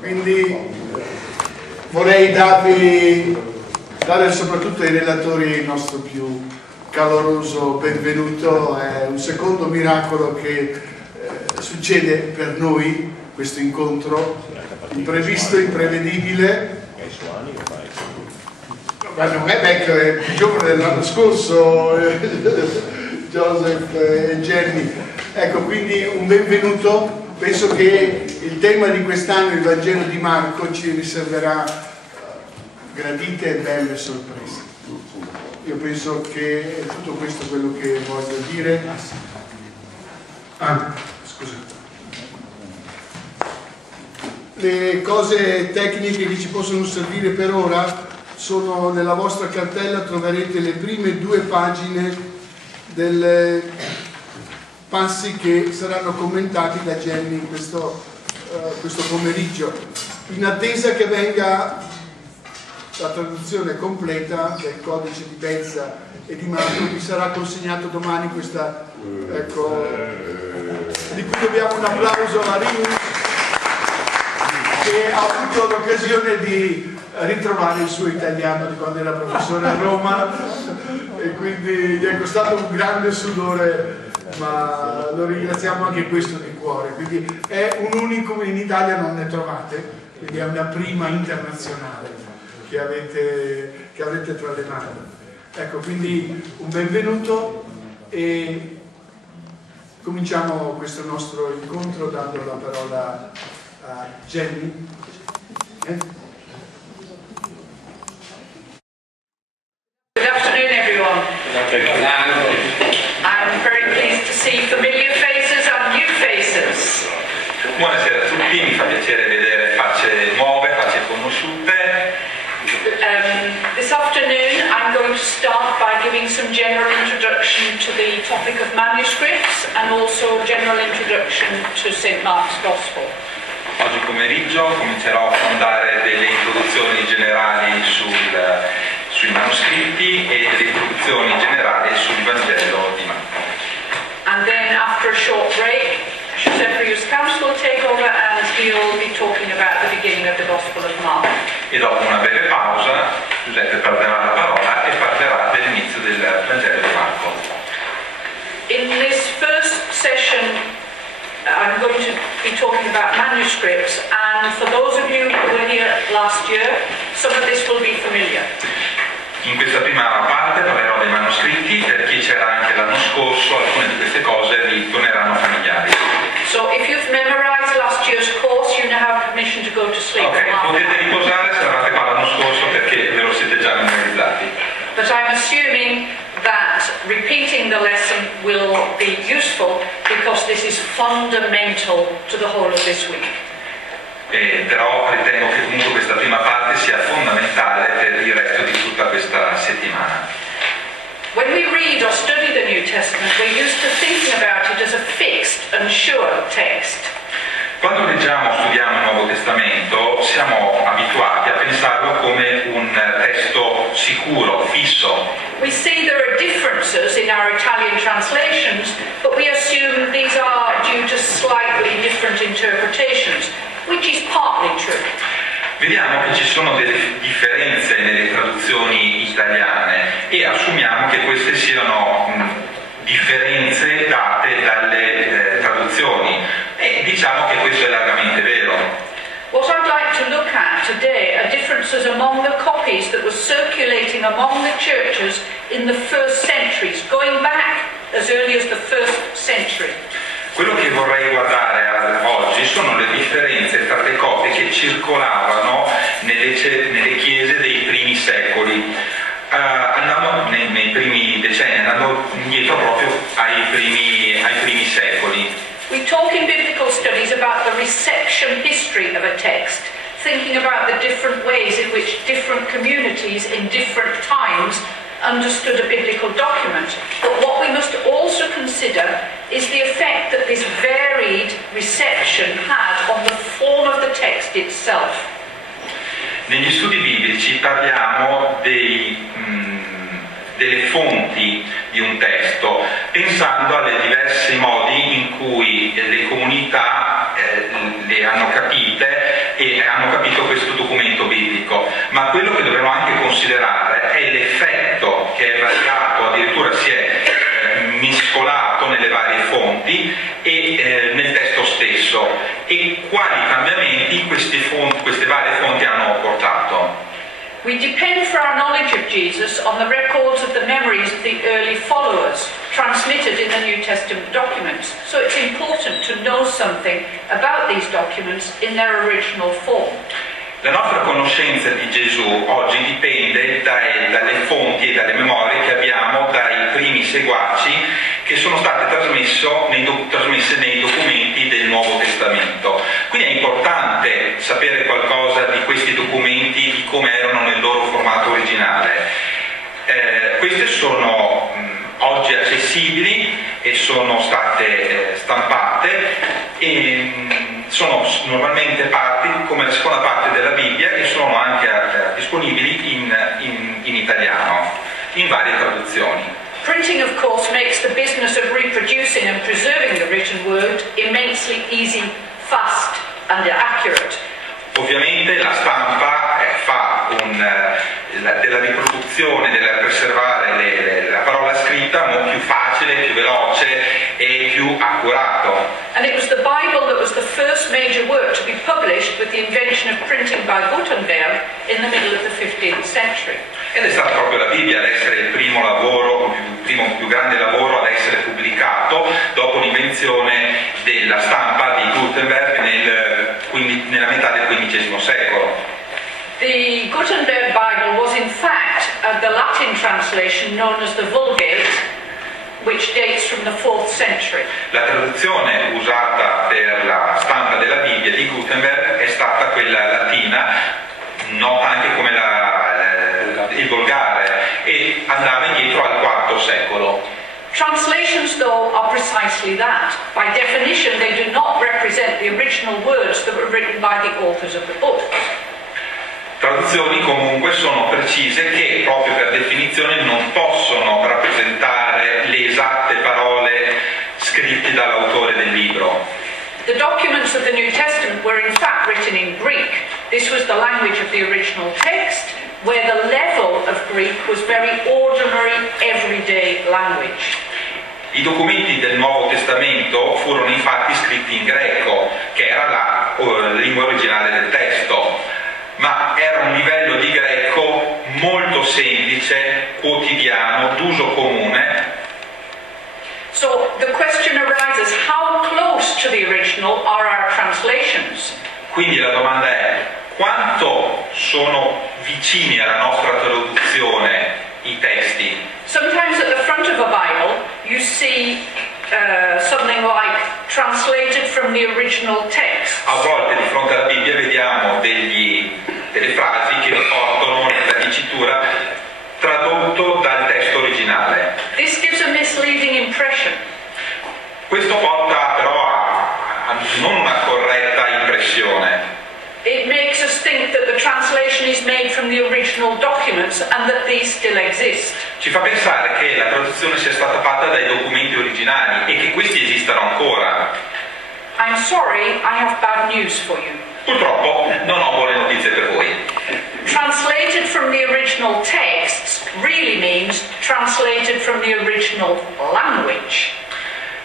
Quindi vorrei dare soprattutto ai relatori il nostro più caloroso benvenuto. È un secondo miracolo che succede per noi, questo incontro imprevisto, imprevedibile. Ma non è vecchio, è più giovane dell'anno scorso, Joseph e Jenny. Ecco, quindi un benvenuto. Penso che il tema di quest'anno, il Vangelo di Marco, ci riserverà gradite e belle sorprese. Io penso che è tutto questo quello che voglio dire. Scusate. Le cose tecniche che ci possono servire per ora sono nella vostra cartella, troverete le prime 2 pagine del passi che saranno commentati da Jenny in questo pomeriggio. In attesa che venga la traduzione completa del codice di Bezza e di Marco, vi sarà consegnato domani questa, ecco, di cui dobbiamo un applauso a Rius, che ha avuto l'occasione di ritrovare il suo italiano di quando era professore a Roma, e quindi gli è costato un grande sudore, ma lo ringraziamo anche questo di cuore. Quindi è un unicum, in Italia non ne trovate, quindi è una prima internazionale che avete tra le mani. Ecco, quindi un benvenuto e cominciamo questo nostro incontro dando la parola a Jenny. Good afternoon, everyone. I'm very pleased to see familiar faces and new faces. Buonasera a tutti, mi fa piacere vedere facce nuove, facce conosciute. This afternoon I'm going to start by giving some general introduction to the topic of manuscripts and also a general introduction to St. Mark's Gospel. Oggi pomeriggio comincerò a dare delle introduzioni generali sui manoscritti e delle introduzioni generali sul Vangelo di Marco. And then after a short break, Giuseppe Iuscamps will take over and he'll be talking about the beginning of the Gospel of Mark. E dopo una breve pausa, Giuseppe prenderà la parola e parlerà dell'inizio del Vangelo di Marco. In this first session, I'm going to be talking about manuscripts, and for those of you who were here last year, some of this will be familiar. In questa prima parte parlerò dei manoscritti, per chi c'era anche l'anno scorso alcune di queste cose vi torneranno familiari. So if you've memorized last year's course, you now have permission to go to sleep. Ok, potete riposare se eravate qua l'anno scorso perché ve lo siete già memorizzati. But I'm assuming that repeating the lesson will be useful because this is fundamental to the whole of this week. Però ritengo che comunque questa prima parte sia fondamentale per il resto di tutta questa settimana. When we read or study the New Testament, we're used to thinking about it as a fixed and sure text. Quando leggiamo o studiamo il Nuovo Testamento siamo abituati a pensarlo come un testo sicuro, fisso. We see there are differences in our Italian translations, but we assume these are due to slightly different interpretations, which is partly true. Vediamo che ci sono delle differenze nelle traduzioni italiane e assumiamo che queste siano differenze date dalle traduzioni, e diciamo che questo è largamente vero. What I'd like to look at today are differences among the copies that were circulating among the churches in the first centuries, going back as early as the first century. Quello che vorrei guardare oggi sono le differenze tra le copie che circolavano nelle chiese dei primi secoli, andando nei primi decenni, andando indietro proprio ai primi secoli. We talk in biblical studies about the reception history of a text, thinking about the different ways in which different communities in different times understood a biblical document. But what we must also consider is the effect that this varied reception had on the form of the text itself. Negli studi biblici parliamo delle fonti di un testo, pensando alle diversi modi in cui le comunità le hanno capite e hanno capito questo documento biblico, ma quello che dovremmo anche considerare è l'effetto che è variato, addirittura si è mescolato nelle varie fonti e nel testo stesso, e quali cambiamenti queste varie fonti hanno portato. We depend for our knowledge of Jesus on the records of the memories of the early followers, transmitted in the New Testament documents. So it's important to know something about these documents in their original form. La nostra conoscenza di Gesù oggi dipende dalle fonti e dalle memorie che abbiamo dai primi seguaci che sono state trasmesse nei documenti del Nuovo Testamento. Quindi è importante sapere qualcosa di questi documenti, di come erano nel loro formato originale. Queste sono oggi accessibili e sono state stampate e sono normalmente parti come la seconda parte della Bibbia e sono anche disponibili in italiano, in varie traduzioni. Printing, of course, makes the business of reproducing and preserving the written word immensely easy, fast and accurate. Ovviamente la stampa fa della riproduzione, del preservare la parola scritta più facile, più veloce e più accurato. And it was the Bible that was the first major work to be published with the invention of printing by Gutenberg in the middle of the 15th century. Ed è stata proprio la Bibbia ad essere il primo lavoro, il più grande lavoro ad essere pubblicato dopo l'invenzione della stampa di Gutenberg nella metà del XV secolo. The Gutenberg Bible was in fact the Latin translation known as the Vulgate, which dates from the 4th century. La traduzione usata per la stampa della Bibbia di Gutenberg è stata quella latina, nota anche come il volgare, e andava indietro al IV secolo. Translations, though, are precisely that. By definition, they do not represent the original words that were written by the authors of the book. Traduzioni comunque sono precise che proprio per definizione non possono rappresentare le esatte parole scritte dall'autore del libro. The documents of the New Testament were in fact written in Greek. This was the language of the original text, where the level of Greek was very ordinary, everyday language. I documenti del Nuovo Testamento furono infatti scritti in greco, che era la lingua originale del testo, ma era un livello di greco molto semplice, quotidiano, d'uso comune. So the question arises, how close to the original are our translations? Quindi la domanda è: quanto sono vicini alla nostra traduzione i testi? Sometimes at the front of a Bible you see something like translated from the original text. A volte di fronte alla Bibbia vediamo delle frasi che riportano la dicitura tradotto dal testo originale. This gives a misleading impression. Questo porta però a non una corretta impressione. It makes us think that the translation is made from the original documents and that these still exist. Ci fa pensare che la traduzione sia stata fatta dai documenti originali e che questi esistano ancora. I'm sorry, I have bad news for you. Purtroppo non ho buone notizie per voi. Translated from the original texts really means translated from the original language.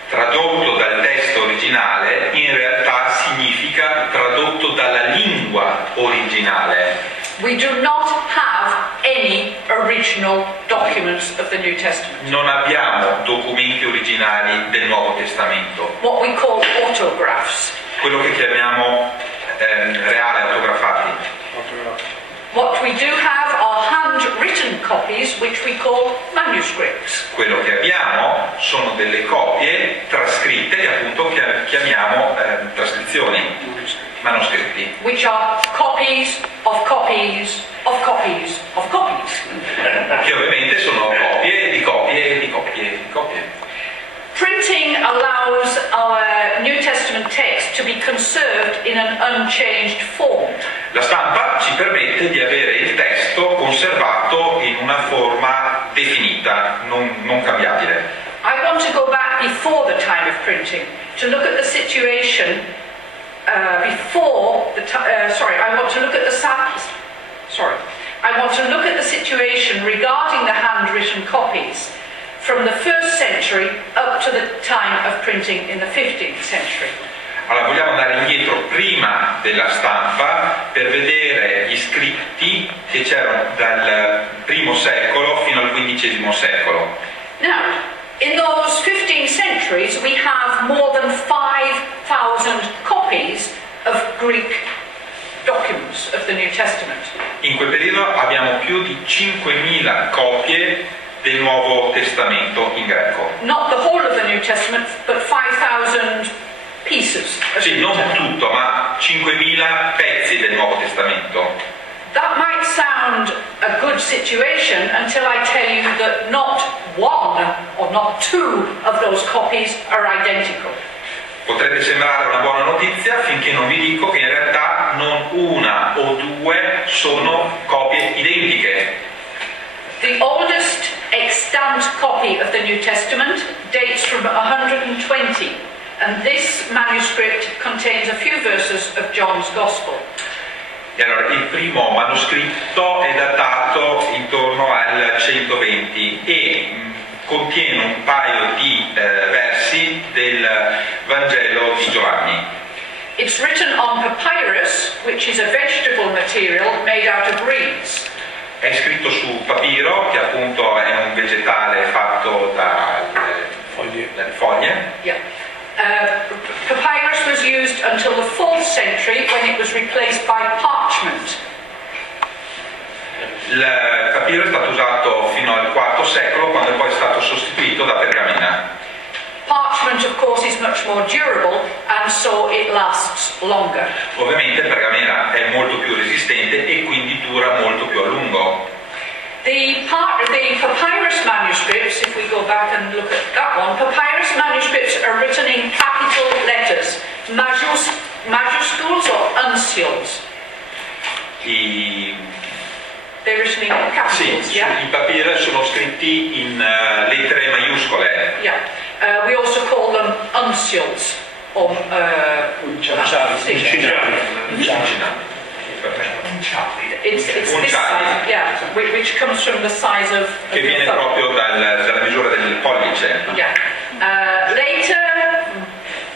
Tradotto dal testo originale in realtà significa tradotto dalla lingua originale. We do not have any original documents of the New Testament. Non abbiamo documenti originali del Nuovo Testamento. What we call autographs. Quello che chiamiamo reale autografati. What we do have are handwritten copies which we call manuscripts. Quello che abbiamo sono delle copie trascritte che appunto chiamiamo trascrizioni, manoscritti. Which are copies of copies of copies of copies. Che ovviamente sono copie di copie di copie di copie. Printing allows our New Testament text to be conserved in an unchanged form. La stampa ci permette di avere il testo conservato in una forma definita, non cambiabile. I want to go back before the time of printing to look at the situation I want to look at the situation regarding the handwritten copies from the 1st century up to the time of printing in the 15th century. Allora vogliamo andare indietro prima della stampa per vedere gli scritti che c'erano dal I secolo fino al XV secolo. Now, in those 15 centuries we have more than 5,000 copies of Greek documents of the New Testament. In quel periodo abbiamo più di 5.000 copie del Nuovo Testamento in greco. Not the whole of the New Testament, but 5,000 pieces. Sì, non tutto, ma 5.000 pezzi del Nuovo Testamento. That might sound a good situation until I tell you that not one or not two of those copies are identical. Potrebbe sembrare una buona notizia finché non vi dico che in realtà non una o due sono copie identiche. The oldest extant copy of the New Testament dates from 120, and this manuscript contains a few verses of John's Gospel. E allora, il primo manoscritto è datato intorno al 120 e contiene un paio di versi del Vangelo di Giovanni. It's written on papyrus, which is a vegetable material made out of reeds. È scritto su papiro, che appunto è un vegetale fatto dalle foglie. Yeah. Papyrus was used until the 4th century when it was replaced by parchment. Il papiro è stato usato fino al IV secolo, quando poi è stato sostituito da pergamena. Parchment, of course, is much more durable, and so it lasts longer. Ovviamente il pergamena è molto più resistente e quindi dura molto più a lungo. The papyrus manuscripts, if we go back and look at that one, papyrus manuscripts are written in capital letters, majuscules or uncials. They're written in capitals, sì, yeah? I papiri sono scritti in lettere maiuscole. Yeah. We also call them uncials, or It's this size, yeah, which comes from the size of che viene proprio dalla misura del pollice. Yeah. Later,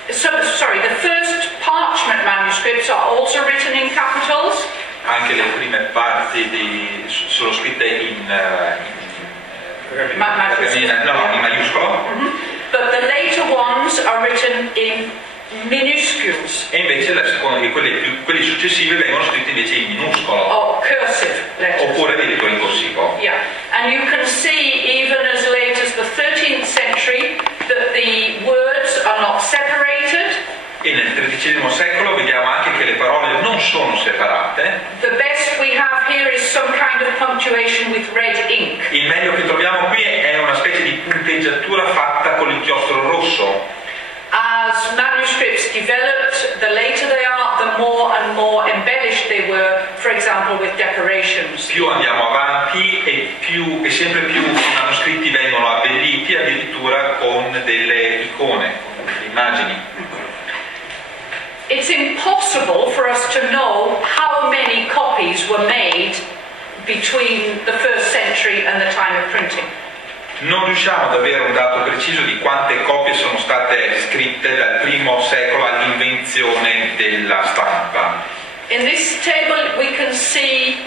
the first parchment manuscripts are also written in capitals. Anche le prime parti sono scritte in maiuscolo. Mm-hmm. But the later ones are written in minuscules. E invece quelli successivi vengono scritti invece in minuscolo. Or cursive letters. Oppure addirittura in corsivo. Yeah. And you can see even as late as the 13th century that the words are not separated. E nel XIII secolo vediamo anche che le parole non sono separate. The best we have here is some kind of punctuation with red ink. Il meglio che troviamo qui è una specie di punteggiatura fatta con l'inchiostro rosso. As manuscripts developed, the later they are, the more and more embellished they were, for example with decorations. Più andiamo avanti e sempre più i manoscritti vengono abbelliti addirittura con delle icone, con delle immagini. It's impossible for us to know how many copies were made between the 1st century and the time of printing. Non riusciamo ad avere un dato preciso di quante copie sono state scritte dal I secolo all'invenzione della stampa. In this table we can see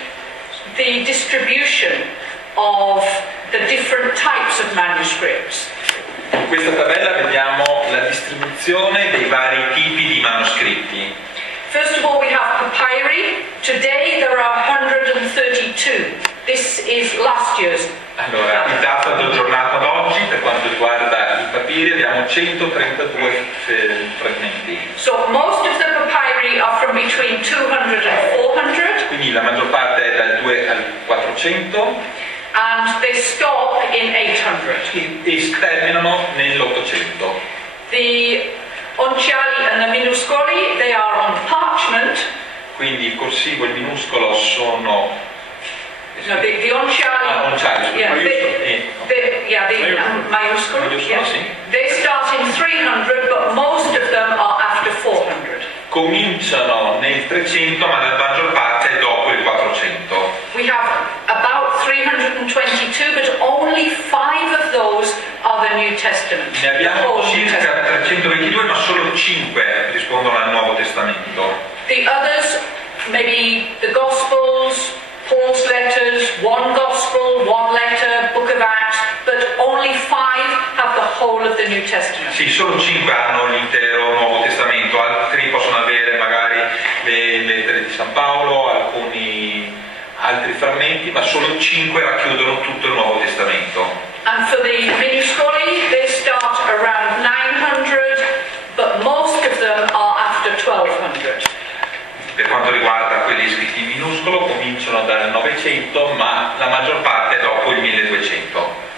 the distribution of the different types of manuscripts. In questa tabella vediamo la distribuzione dei vari tipi di manoscritti. First of all we have papyri. Today there are 132. This is last year's. Allora, il dato aggiornato ad oggi per quanto riguarda i papiri abbiamo 132 fragmenti. So most of the papyri are from between 200 and 400. Quindi la maggior parte è dal 2 al 400. And they stop in 800. E terminano nell'800. The onciali and the minuscoli, they are on parchment. Quindi il corsivo e il minuscolo sono No, the onciali. Onciali, Yeah, the maiuscoli. Yeah. Sì. They start in 300, but most of them are after 400. Cominciano nel 300, ma la maggior parte è dopo il 400. We have about 322, but only 5 of those are the New Testament. Ne abbiamo The whole New circa Testament. 322, ma solo 5 rispondono al Nuovo Testamento. The others, maybe the Gospels, Paul's letters, one Gospel, one letter, Book of Acts, but only 5 have the whole of the New Testament. Sì, solo 5 hanno l'intero Nuovo Testamento, altri possono avere magari le lettere di San Paolo, alcuni altri frammenti, ma solo 5 racchiudono tutto il Nuovo Testamento. And for the minuscoli, they start around 900, but most of them are after 1200. Per quanto riguarda quelli scritti in minuscolo, cominciano dal 900, ma la maggior parte è dopo il 1200.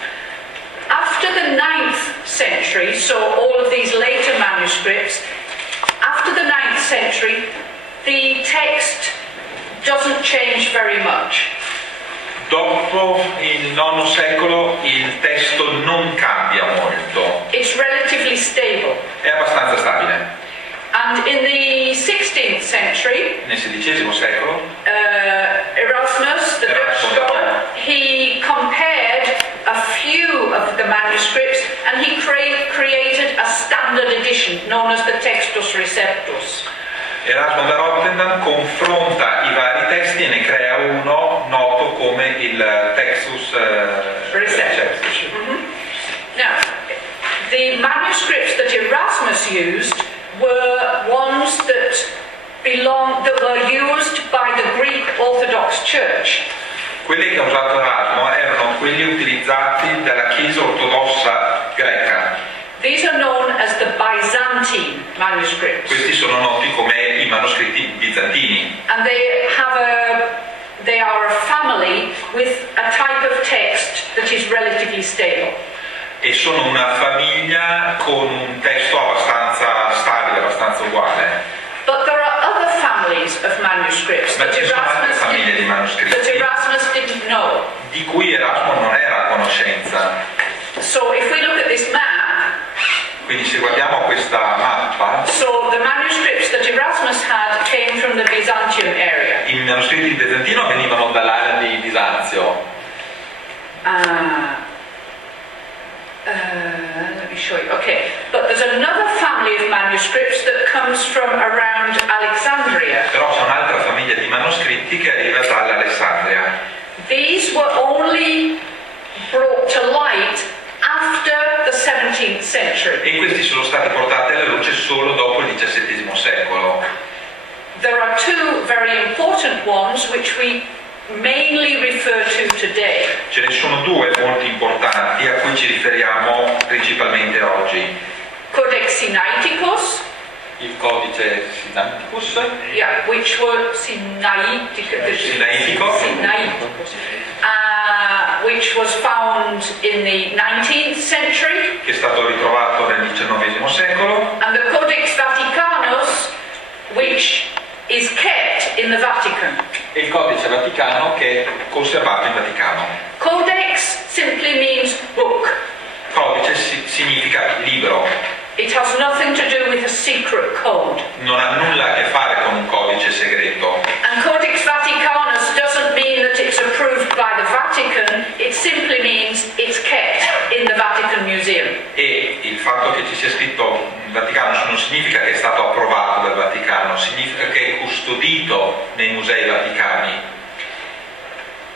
After the 9th century, so all of these later manuscripts, after the 9th century, the text doesn't change very much. Dopo il IX secolo il testo non cambia molto, It's relatively stable. è abbastanza stabile. And in the 16th century, Nel XVI secolo Erasmus, the Dutch scholar, he compared a few of the manuscripts and he created a standard edition known as the Textus Receptus. Erasmo da Rotterdam confronta i vari testi e ne crea uno noto come il Textus Receptus. Now, the manuscripts that Erasmus used were ones that were used by the Greek Orthodox Church. Quelli che ha usato Erasmo erano quelli utilizzati dalla Chiesa ortodossa greca. These are known as the Byzantine manuscripts. Questi sono noti come i manoscritti bizantini. And they are a family with a type of text that is relatively stable. E sono una famiglia con un testo abbastanza stabile, abbastanza uguale. But there are other families of manuscripts Ma ci sono altre famiglie di that manoscritti Erasmus didn't know. di cui Erasmo non era a conoscenza. So if we look at this map, Quindi se guardiamo questa mappa, so the manuscripts that Erasmus had came from the Byzantium area. i manoscritti in bizantino venivano dall'area di Bisanzio. Let me show you. Okay, but there's another family of manuscripts that comes from around Alexandria. Però c'è un'altra famiglia di manoscritti che arriva dall'Alessandria. These were only brought to light after the 17th century. E questi sono stati portati alla luce solo dopo il XVII secolo. There are two very important ones which we mainly refer to today. Ce ne sono due molto importanti a cui ci riferiamo principalmente oggi. Codex Sinaiticus, Il codice Sinaiticus, which were which was found in the 19th century, che è stato ritrovato nel XIX secolo, and the Codex Vaticanus, which is kept in the Vatican. e il codice Vaticano che è conservato in Vaticano. Codex simply means book. Codice significa libro, It has nothing to do with a secret code. non ha nulla a che fare con un codice segreto. And Codex Vaticanus doesn't mean that it's approved by the Vatican, it simply means it's kept in the Vatican Museum. E il fatto che ci sia scritto Vaticano non significa che è stato approvato dal Vaticano, significa che è custodito nei musei vaticani.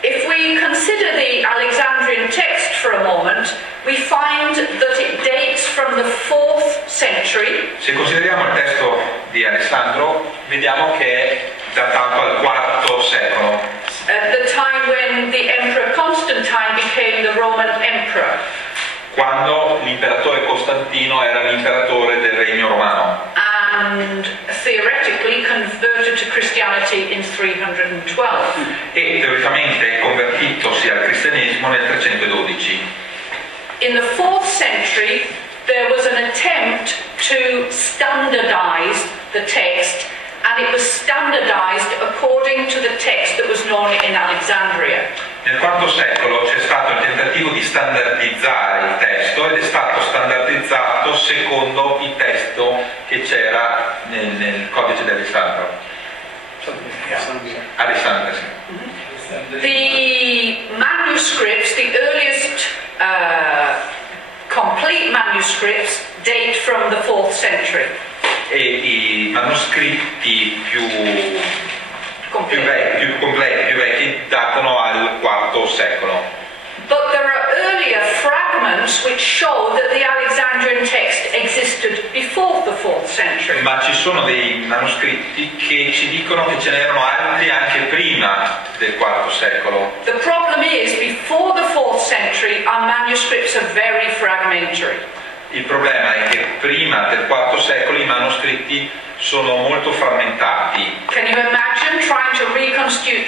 If we consider the Alexandrian text for a moment, we find that it dates from the 4th century. Se consideriamo il testo di Alessandro, vediamo che è datato al IV secolo, At the time when the Emperor Constantine became the Roman Emperor. quando l'imperatore Costantino era l'imperatore del Regno Romano And theoretically converted to Christianity in 312. e teoricamente convertitosi al cristianesimo nel 312. In the 4th century, there was an attempt to standardize the text, and it was standardized according to the text that was known in Alexandria. Nel IV secolo c'è stato il tentativo di standardizzare il testo ed è stato standardizzato secondo il testo che c'era nel codice di Alessandro. Alessandro, sì. The manuscripts, the earliest complete manuscripts, date from the 4th century. E i manoscritti più vecchi datano al IV secolo. But there are earlier fragments which show that the Alexandrian text existed before the 4th century. Ma ci sono dei manoscritti che ci dicono che ce n'erano altri anche prima del IV secolo. The problem is, before the 4th century, our manuscripts are very fragmentary. Il problema è che prima del IV secolo i manoscritti sono molto frammentati. Can you imagine trying to reconstitute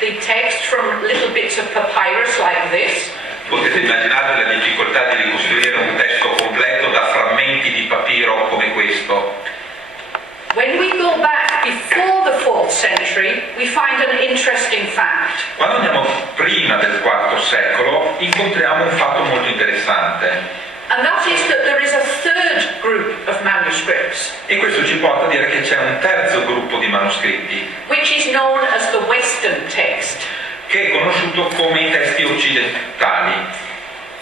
the text from little bits of papyrus like this? Potete immaginare la difficoltà di ricostruire un testo completo da frammenti di papiro come questo. When we go back before the 4th century, we find an interesting fact. Quando andiamo prima del IV secolo incontriamo un fatto molto interessante. And that is that there is a third group of manuscripts, E questo ci porta a dire che c'è un terzo gruppo di manoscritti, which is known as the Western text. che è conosciuto come i testi occidentali.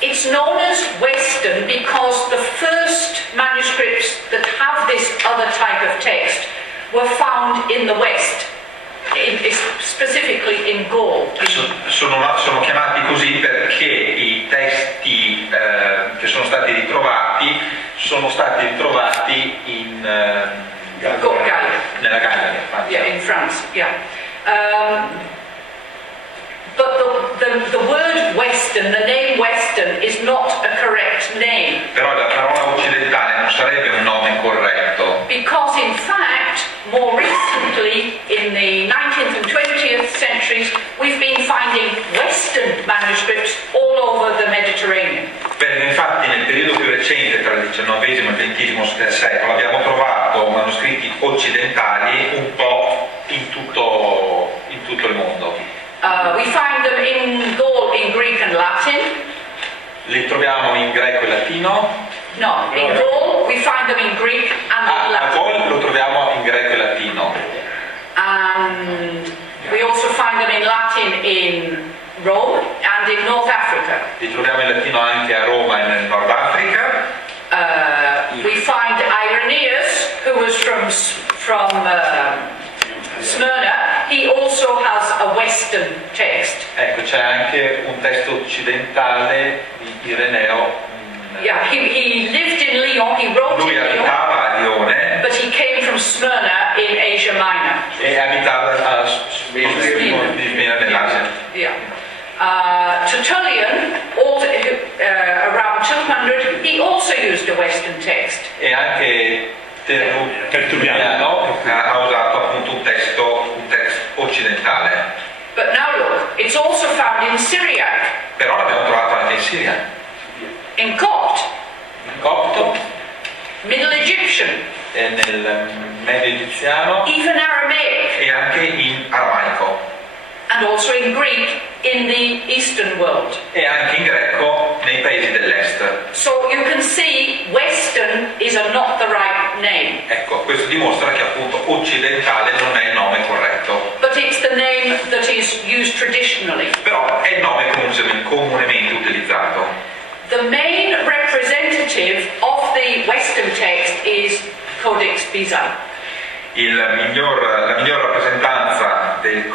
It's known as Western because the first manuscripts that have this other type of text were found in the West, specifically in Gaul. Sono chiamati così perché i testi che sono stati ritrovati in nella Gallia. Yeah, in France. Yeah. But the word Western, the name Western, is not a correct name. Però la parola occidentale non sarebbe un nome corretto. Because in fact, more recently, in the 19th and 20th centuries, we've been finding Western manuscripts all over the Mediterranean. Perché infatti nel periodo più recente, tra il XIX e il XX secolo, abbiamo trovato manoscritti occidentali un po' in tutto il mondo. We find them in Gaul in Greek and Latin. Li troviamo in greco e latino. No, in Gaul we find them in Greek and in A Latin. Gaul lo troviamo in greco e latino. And we also find them in Latin in Rome and in North Africa. Li troviamo in latino anche a Roma e nel Nord Africa. We find Irenaeus, who was from Smyrna. He also has a Western text. Ecco, c'è anche un testo occidentale di Ireneo. Yeah, he lived in Lyon. He wrote Lui in Lyon, abitava a Lione but he came from Smyrna in Asia Minor. e abitava a Smyrna nell'Asia. Yeah. Tertullian, around 200, he also used a Western text. E anche Tertulliano ha usato appunto un testo occidentale. But now look, it's also found in Syriac, Però l'abbiamo trovato anche in Siria, in Copt, in copto, Middle Egyptian, e nel medio egiziano even Aramaic, e anche in aramaico and also in Greek in the Eastern world. e anche in greco nei paesi dell'est. So you can see Western is not the right name, Ecco, questo dimostra che appunto occidentale non è il nome corretto, but it's the name that is used traditionally. però è il nome comunemente utilizzato. The main representative of the Western text is Codex Bezae. La miglior rappresentanza del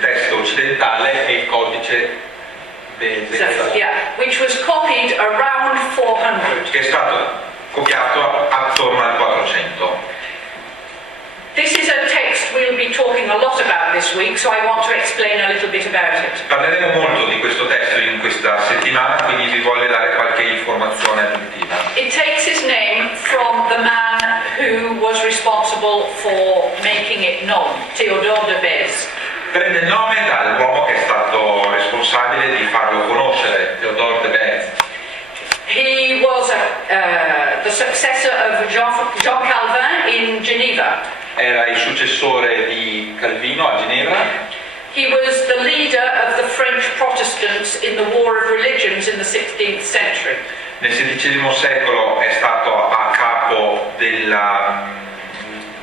testo occidentale è il codice Yeah, which was copied around 400. che è stato copiato attorno al 400. This is a text we'll be talking a lot about this week, so I want to explain a little bit about it. Parleremo molto di questo testo in questa settimana, quindi vi voglio dare qualche informazione aggiuntiva. It takes its name from the man who was responsible for making it known, Théodore de Bèze. Prende il nome dall'uomo che è stato responsabile di farlo conoscere, Théodore de Bèze. He was the successor of Jean Calvin in Geneva. Era il successore di Calvino a Ginevra. He was the leader of the French Protestants in the War of Religions in the 16th century. Nel XVI secolo è stato a capo della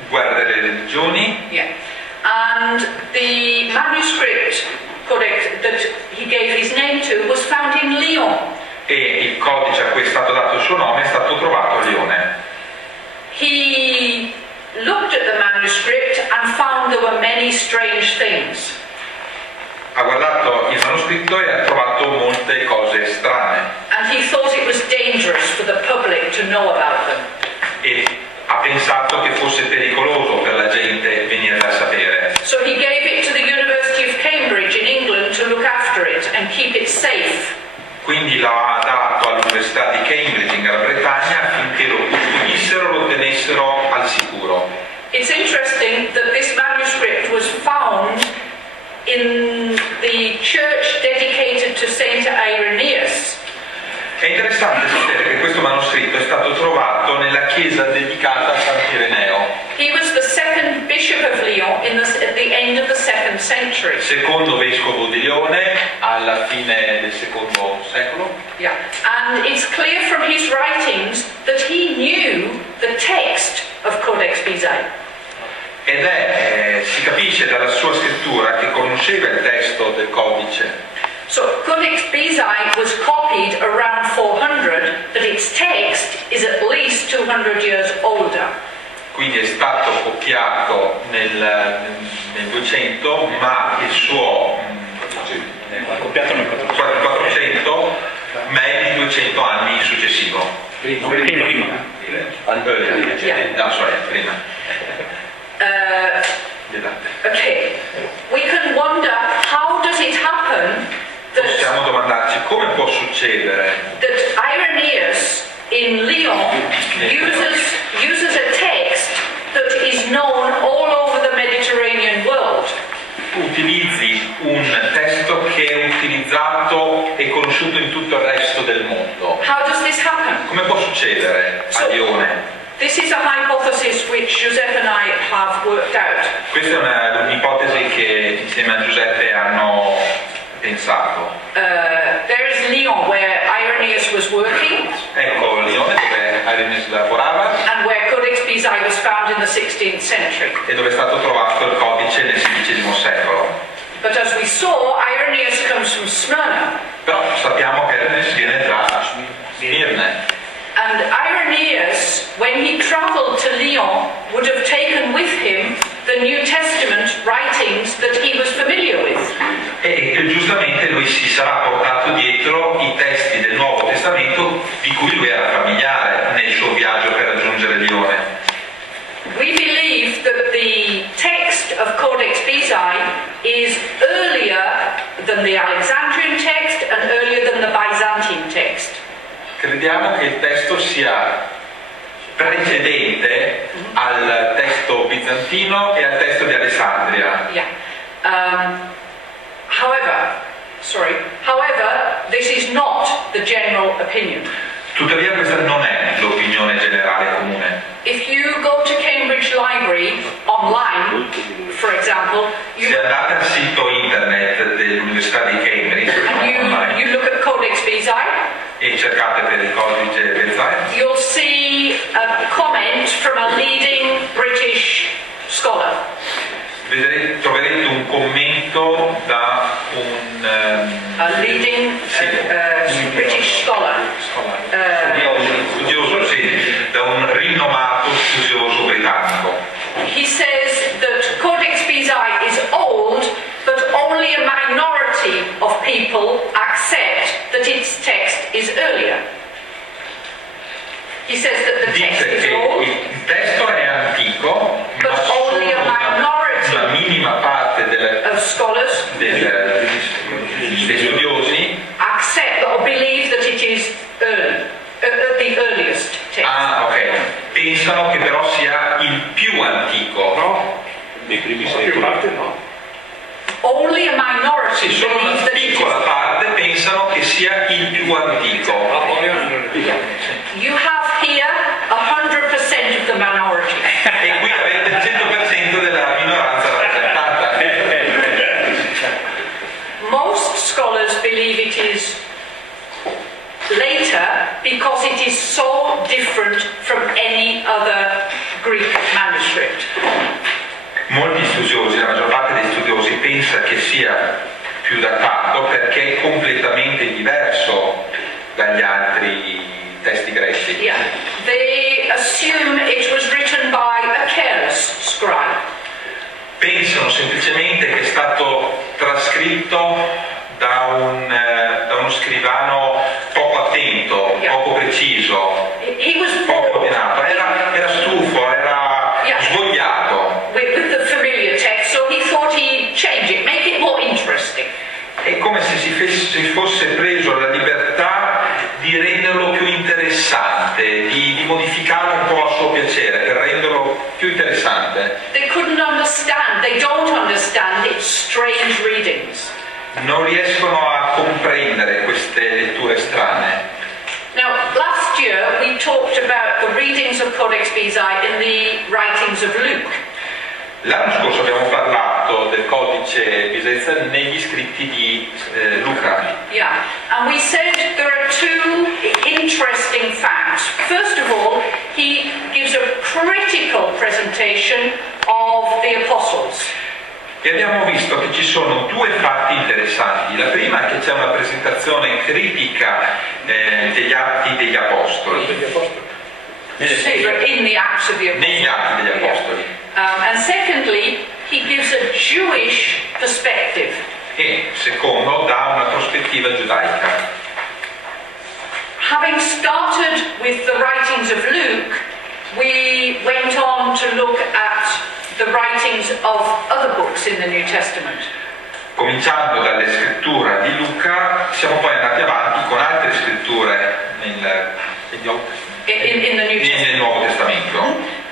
guerra delle religioni. Yeah. And the manuscript codex that he gave his name to was found in Lyon. E il codice a cui è stato dato il suo nome è stato trovato a Lione. He looked at the manuscript and found there were many strange things. Ha guardato il manoscritto e ha trovato molte cose strane. And he thought it was dangerous for the public to know about them. E ha pensato che fosse pericoloso per la gente venire a sapere. So he gave it to the University of Cambridge in England to look after it and keep it safe. Quindi l'ha dato all'Università di Cambridge in Gran Bretagna affinché lo custodissero, lo tenessero al sicuro. It's interesting that this manuscript was found in the church dedicated to Saint Irenaeus. È interessante sapere che questo manoscritto è stato trovato nella chiesa dedicata a Sant'Ireneo. He was the second bishop of Lyon at the end of the 2nd century. Secondo vescovo di Lione alla fine del secondo secolo. Yeah, and it's clear from his writings that he knew the text of Codex Bezae. Ed si capisce dalla sua scrittura che conosceva il testo del codice. So Codex Bezae was copied around 400, but its text is at least 200 years older. Quindi è stato copiato nel 200, ma il suo copiato nel 400, ma è di 200 anni successivo. Prima. Prima. Okay, we can wonder how does it happen Possiamo domandarci come può succedere that Irenaeus in Lyon uses a text that is known all over the Mediterranean world. Utilizzi un testo che è utilizzato e conosciuto in tutto il resto del mondo. How does this happen? Come può succedere a Lione? This is a hypothesis which Giuseppe and I have worked out. Questa è un'ipotesi che insieme a Giuseppe hanno pensato. There is Lyon where Irenaeus was working. Ecco Lione dove Irenaeus lavorava and where Codex Bezae was found in the 16th century. E dove è stato trovato il codice nel XVI secolo. But as we saw, Irenaeus comes from Smyrna. Però sappiamo che Irenaeus viene da Smirne. And Irenaeus, when he traveled to Lyon, would have taken with him the New Testament writings that he was familiar with. E giustamente lui si sarà portato dietro i testi del Nuovo Testamento di cui lui era familiare nel suo viaggio per raggiungere Lione. We believe that the text of Codex Bezae is earlier than the Alexandrian text and earlier than the Byzantine text. Crediamo che il testo sia precedente al testo bizantino e al testo di Alessandria. Yeah. However, this is not the general opinion. Tuttavia questa non è l'opinione generale comune. If you go to Cambridge Library online, for example, Se andate al sito internet dell'Università di Cambridge and you look at Codex Bezae, e cercate per il codice Bezae, you'll see a comment from a leading British scholar. troverete un commento da A leading British scholar. studioso, sì, da un rinomato studioso britannico. He says that Codex Bezae is old, but only a minority of people accept that its text is earlier. He says that the text Dice is che old, il testo è antico, ma but solo only a minority una minima parte of scholars dei studiosi accept or believe that it is early, the earliest text. pensano che però sia il più antico. No, nei primi secoli. No. Only a minority Sì, solo una believes that it piccola is. parte pensano che sia il più antico. Yeah. You have here 100% of the minority. E qui avete il 100% della minoranza rappresentata. Greek manuscript. Molti studiosi, la maggior parte dei studiosi pensa che sia più datato perché è completamente diverso dagli altri testi greci. Yeah, they assume it was written by a careless scribe. Pensano semplicemente che è stato trascritto da uno scrivano poco attento, poco preciso, He was poco ordinato, era stufo, era svogliato. with the familiar text, so he thought he'd change it, make it more interesting. È come se si fosse preso la libertà di renderlo più interessante, di modificarlo un po' a suo piacere, per renderlo più interessante. They couldn't understand, they don't understand its strange readings. Non riescono a comprendere queste letture strane. Now, last year we talked about the readings of Codex Bezae in the writings of Luke. L'anno scorso abbiamo parlato del codice Bizaizia negli scritti di Luca. Yeah, and we said there are two interesting facts. First of all, he gives a critical presentation of the apostles. E abbiamo visto che ci sono due fatti interessanti. La prima è che c'è una presentazione critica degli atti degli apostoli. In the Acts of the Apostles. Negli atti degli apostoli. And secondly, he gives a Jewish perspective. E secondo, dà una prospettiva giudaica. Having started with the writings of Luke, we went on to look at the writings of other books in the New Testament. Cominciando dalle scritture di Luca, siamo poi andati avanti con altre scritture In the New Testament. nel Nuovo Testamento.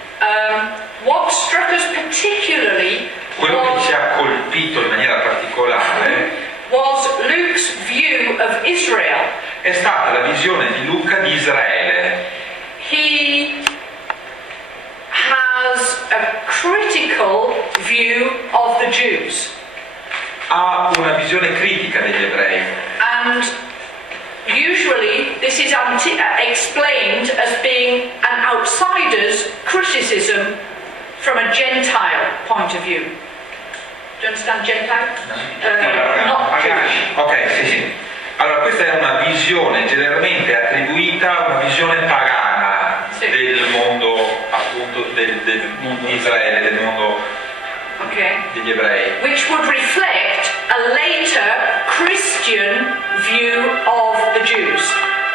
What struck us particularly Quello che ci ha colpito in maniera particolare was Luke's view of Israel. è stata la visione di Luca di Israele. He has a critical view of the Jews. Ha una visione critica degli ebrei. And usually this is explained as being an outsider's criticism from a Gentile point of view. Do you understand Gentile? Not Jewish. Ok, sì. Allora, questa è una visione generalmente attribuita a una visione pagana del mondo, appunto, del mondo di Israele, del mondo degli ebrei. Which would reflect a later Christian view of the Jews.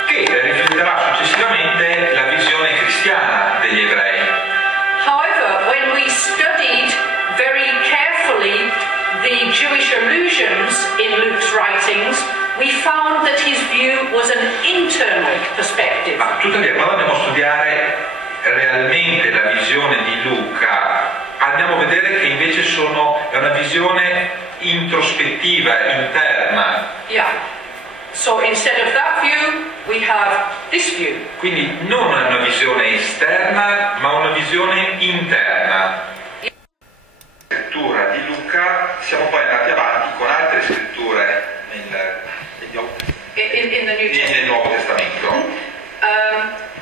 Che rifletterà successivamente la visione cristiana degli ebrei. However, when we studied very carefully the Jewish allusions in Luke's writings, we found that his view was an internal perspective. Ma tuttavia, quando andiamo a studiare realmente la visione di Luca, andiamo a vedere che invece è una visione introspettiva, interna. Yeah. So instead of that view, we have this view. Quindi non una visione esterna, ma una visione interna. Nella scrittura di Luca siamo poi andati avanti con altre scritture nel Nuovo Testamento.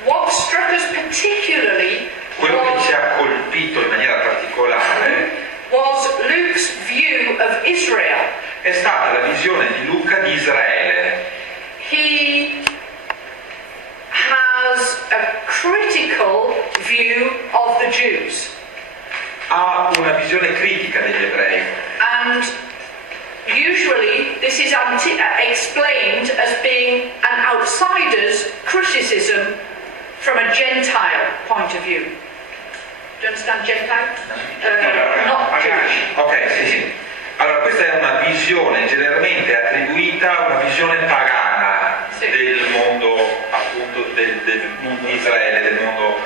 What struck us particularly Quello che ci ha colpito in maniera particolare was Luke's view of Israel. è stata la visione di Luca di Israele. He has a critical view of the Jews. Ha una visione critica degli ebrei. And usually this is explained as being an outsider's criticism from a Gentile point of view. Do you understand Gentile? Not Jewish. Ok, sì. Allora, questa è una visione generalmente attribuita a una visione pagana del mondo, appunto, del mondo di Israele, del mondo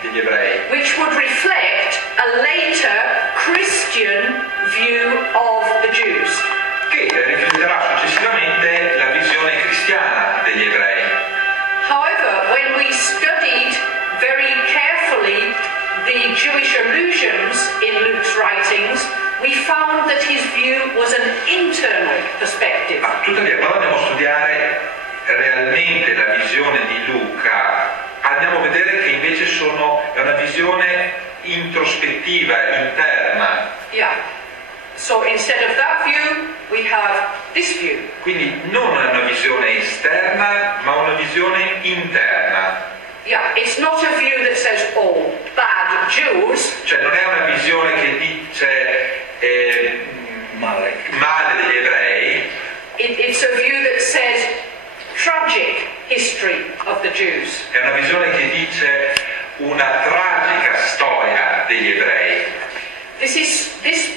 degli ebrei. Which would reflect a later Christian view of the Jews. Che rifletterà successivamente la visione cristiana degli ebrei. However, when we studied very carefully the Jewish allusions in Luke's writings, we found that his view was an internal perspective. Ma tuttavia, quando andiamo a studiare realmente la visione di Luca, andiamo a vedere che invece è una visione introspettiva, interna. Yeah. So instead of that view, we have this view. Quindi non è una visione esterna, ma una visione interna. Yeah, it's not a view that says, oh, bad Jews. Cioè non è una visione che dice male degli ebrei. It's a view that says tragic history of the Jews. È una visione che dice una tragica storia degli ebrei. This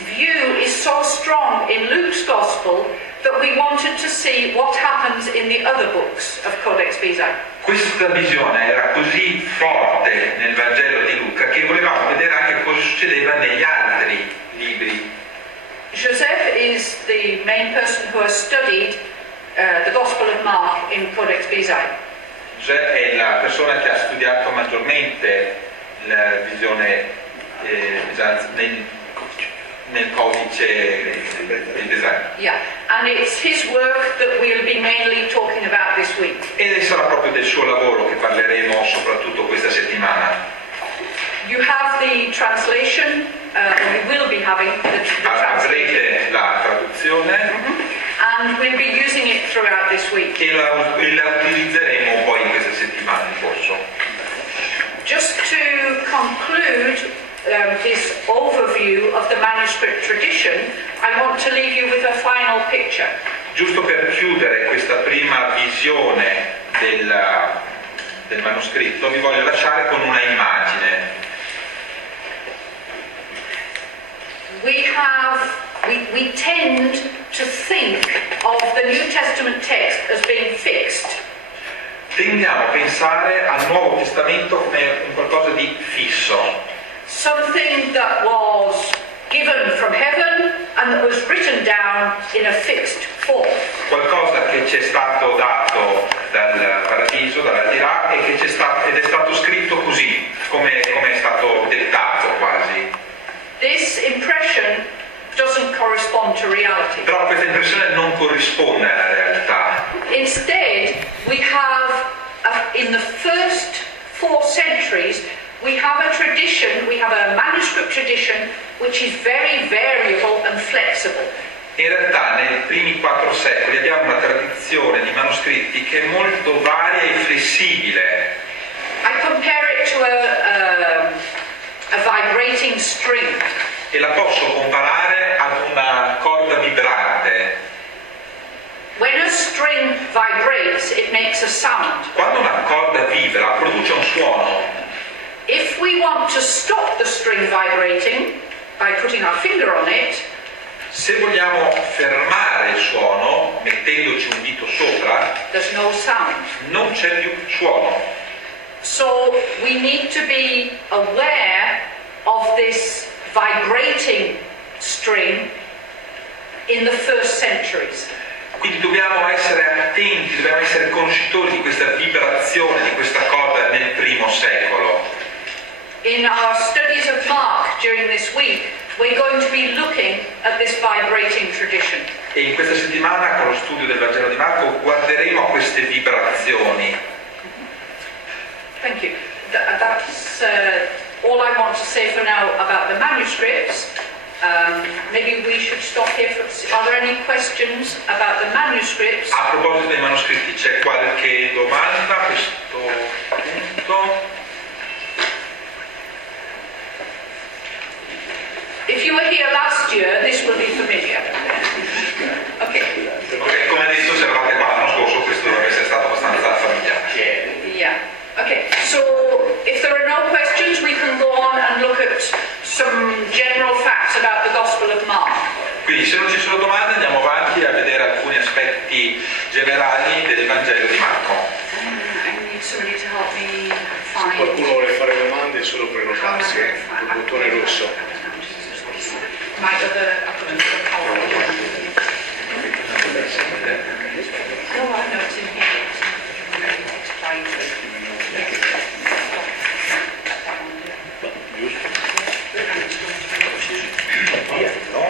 view is so strong in Luke's Gospel that we wanted to see what happens in the other books of Codex Bezae. Questa visione era così forte nel Vangelo di Luca che volevamo vedere anche cosa succedeva negli altri libri. Joseph is the main person who has studied the Gospel of Mark in Codex Bezae. Giuseppe è la persona che ha studiato maggiormente la visione nel codice di design. Yeah, and it's his work that we'll be mainly talking about this week. Ed sarà proprio del suo lavoro che parleremo soprattutto questa settimana. You have the translation, we will be having the translation. Avrete la traduzione. And we'll be using it throughout this week. E la utilizzeremo poi in questa settimana in corso. Just to conclude this overview of the manuscript tradition, I want to leave you with a final picture. Giusto per chiudere questa prima visione del manoscritto, vi voglio lasciare con una immagine. We tend to think of the New Testament text as being fixed. Tendiamo a pensare al Nuovo Testamento come un qualcosa di fisso. Something that was given from heaven and that was written down in a fixed form. Qualcosa che ci è stato dato dal paradiso, dall'aldilà, ed è stato scritto così, come è stato dettato quasi. This impression doesn't correspond to reality. Però questa impressione non corrisponde alla realtà. Instead, we have, in the first 4 centuries, we have a tradition, we have a manuscript tradition which is very variable and flexible. In realtà nei primi 4 secoli abbiamo una tradizione di manoscritti che è molto varia e flessibile. I compare it to a vibrating string. E la posso comparare ad una corda vibrante. When a string vibrates, it makes a sound. Quando una corda vibra, produce un suono. If we want to stop the string vibrating by putting our finger on it, se vogliamo fermare il suono mettendoci un dito sopra, there's no sound. Non c'è più suono. So we need to be aware of this vibrating string in the first centuries. Quindi dobbiamo essere attenti, dobbiamo essere conoscitori di questa vibrazione, di questa corda nel primo secolo. In our studies of Mark during this week, we're going to be looking at this vibrating tradition. E in questa settimana, con lo studio del Vangelo di Marco, guarderemo a queste vibrazioni. Thank you. That's all I want to say for now about the manuscripts. Maybe we should stop here. Are there any questions about the manuscripts? A proposito dei manoscritti, c'è qualche domanda a questo punto? If you were here last year, this will be familiar. Okay. Come detto, se eravate qua l'anno scorso, questo dovrebbe essere stato abbastanza familiare. Yeah. Okay. So, if there are no questions, we can go on and look at some general facts about the Gospel of Mark. Quindi, se non ci sono domande, andiamo avanti a vedere alcuni aspetti generali del Vangelo di Marco. I need somebody to help me find. Se qualcuno vuole fare domande, è solo prenotarsi, il bottone rosso. My other No, I know it's in here. It's private. No.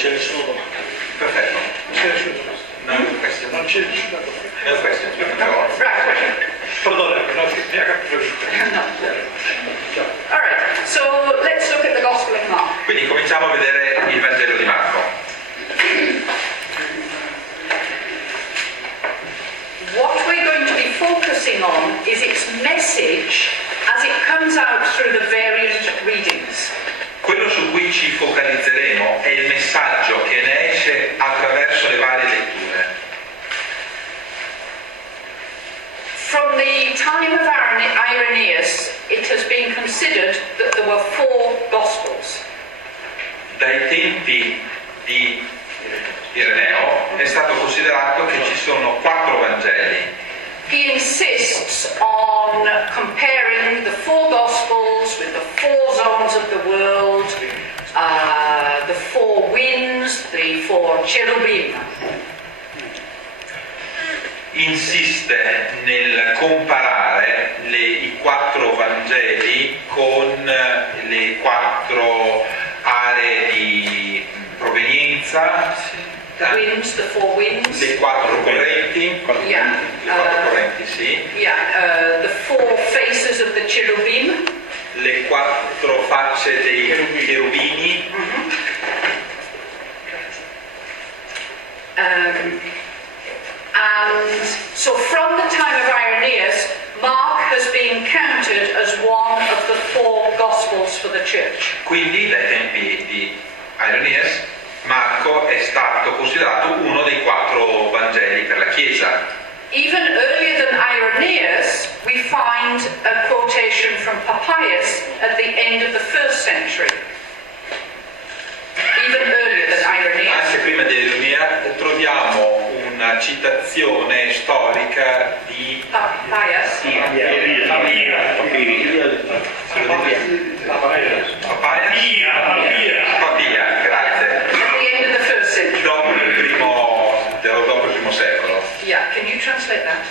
c'è nessuna domanda. Perfetto. Non c'è nessuna domanda. Non c'è nessuna domanda. Right. Perdone, no, mi ha capito. All right. So let's look at the Gospel of Mark. Quindi cominciamo a vedere il Vangelo di Marco. What we're going to be focusing on is its message as it comes out through the various readings. Quello su cui ci focalizzeremo è il messaggio che ne esce attraverso le varie letture. From the time of Irenaeus, it has been considered that there were 4 Gospels. Dai tempi di Ireneo è stato considerato che ci sono 4 Vangeli. He insists on comparing the 4 Gospels with the 4 zones of the world, the 4 winds, the 4 cherubim. Insiste nel comparare i 4 Vangeli con le 4 aree di provenienza, The winds, the 4 winds. le 4 correnti, Yeah. le 4 correnti, sì, Yeah, the 4 faces of the cherubim. le 4 facce dei cherubini. And so from the time of Irenaeus, Mark has been counted as one of the 4 Gospels for the church. Quindi dai tempi di Irenaeus, Marco è stato considerato uno dei 4 Vangeli per la Chiesa. Even earlier than Irenaeus, we find a quotation from Papias at the end of the 1st century. Even earlier than Irenaeus. Anche prima di Irenea troviamo una citazione storica di Papias. Papia, grazie. At the end of the 1st century. Dopo il primo secolo. Yeah, can you translate that?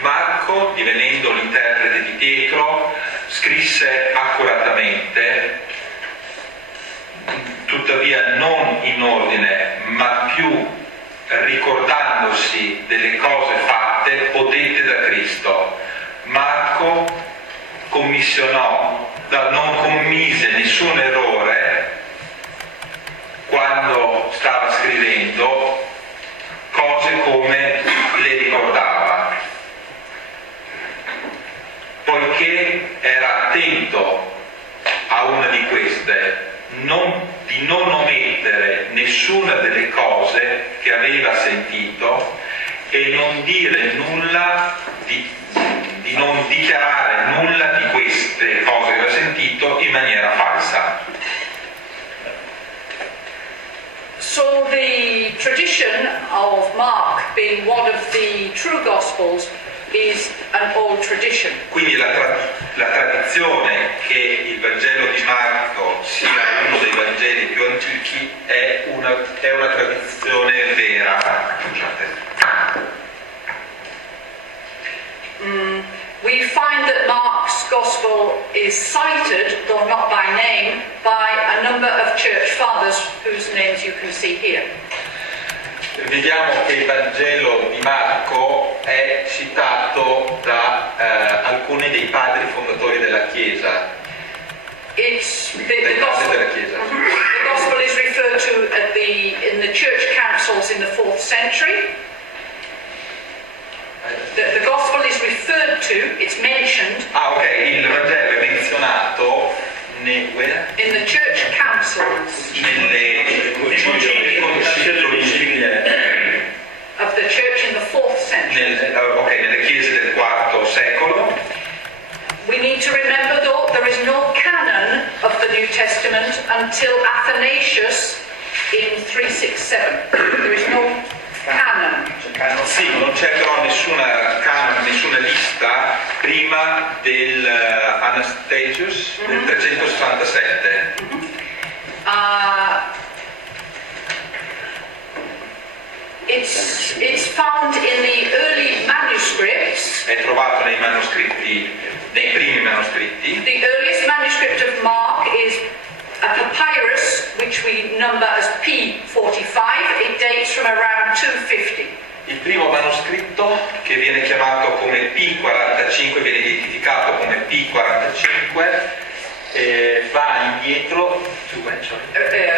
Marco, divenendo l'interprete di Pietro, scrisse accuratamente, tuttavia non in ordine, ma più ricordandosi delle cose fatte potente da Cristo. Marco non commise nessun errore quando stava scrivendo cose come le ricordava, poiché era attento a una di queste, di non omettere nessuna delle cose che aveva sentito e non dire nulla, di non dichiarare nulla di queste cose che aveva sentito in maniera falsa. So the tradition of Mark being one of the true Gospels is an old tradition. Quindi la tradizione che il Vangelo di Marco sia uno dei Vangeli più antichi è una tradizione vera. We find that Mark's Gospel is cited, though not by name, by a number of church fathers whose names you can see here. Vediamo che il Vangelo di Marco è citato da alcuni dei padri fondatori della Chiesa. The Gospel is referred to in the church councils in the 4th century. The Gospel is referred to, it's mentioned. Ok, il Vangelo è menzionato in the church councils nelle concili of the church in the 4th century. Nelle chiese del IV secolo. We need to remember though, there is no canon of the New Testament until Athanasius in 367. There is no canon. Sì, non c'è però nessuna lista prima del Anastasius del 367. It's found in the early manuscripts. È trovato nei primi manoscritti. The earliest manuscript of Mark is a papyrus number as P45. It dates from around 250. Il primo manoscritto, che viene chiamato come P45, viene identificato come P45, va indietro,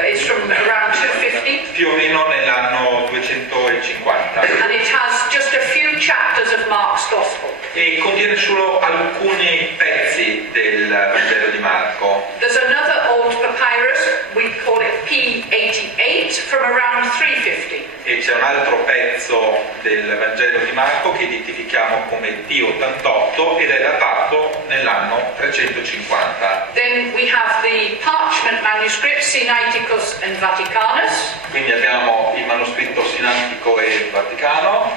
it's from around 250. Più o meno nell'anno 250. And it has just a few chapters of Mark's Gospel. E contiene solo alcuni pezzi del Vangelo di Marco. There's another old papyrus, we call it P88, from around 350. E c'è un altro pezzo del Vangelo di Marco che identifichiamo come P88 ed è datato nell'anno 350. Then we have the parchment manuscripts, Sinaiticus and Vaticanus. Quindi abbiamo il manoscritto sinattico e vaticano.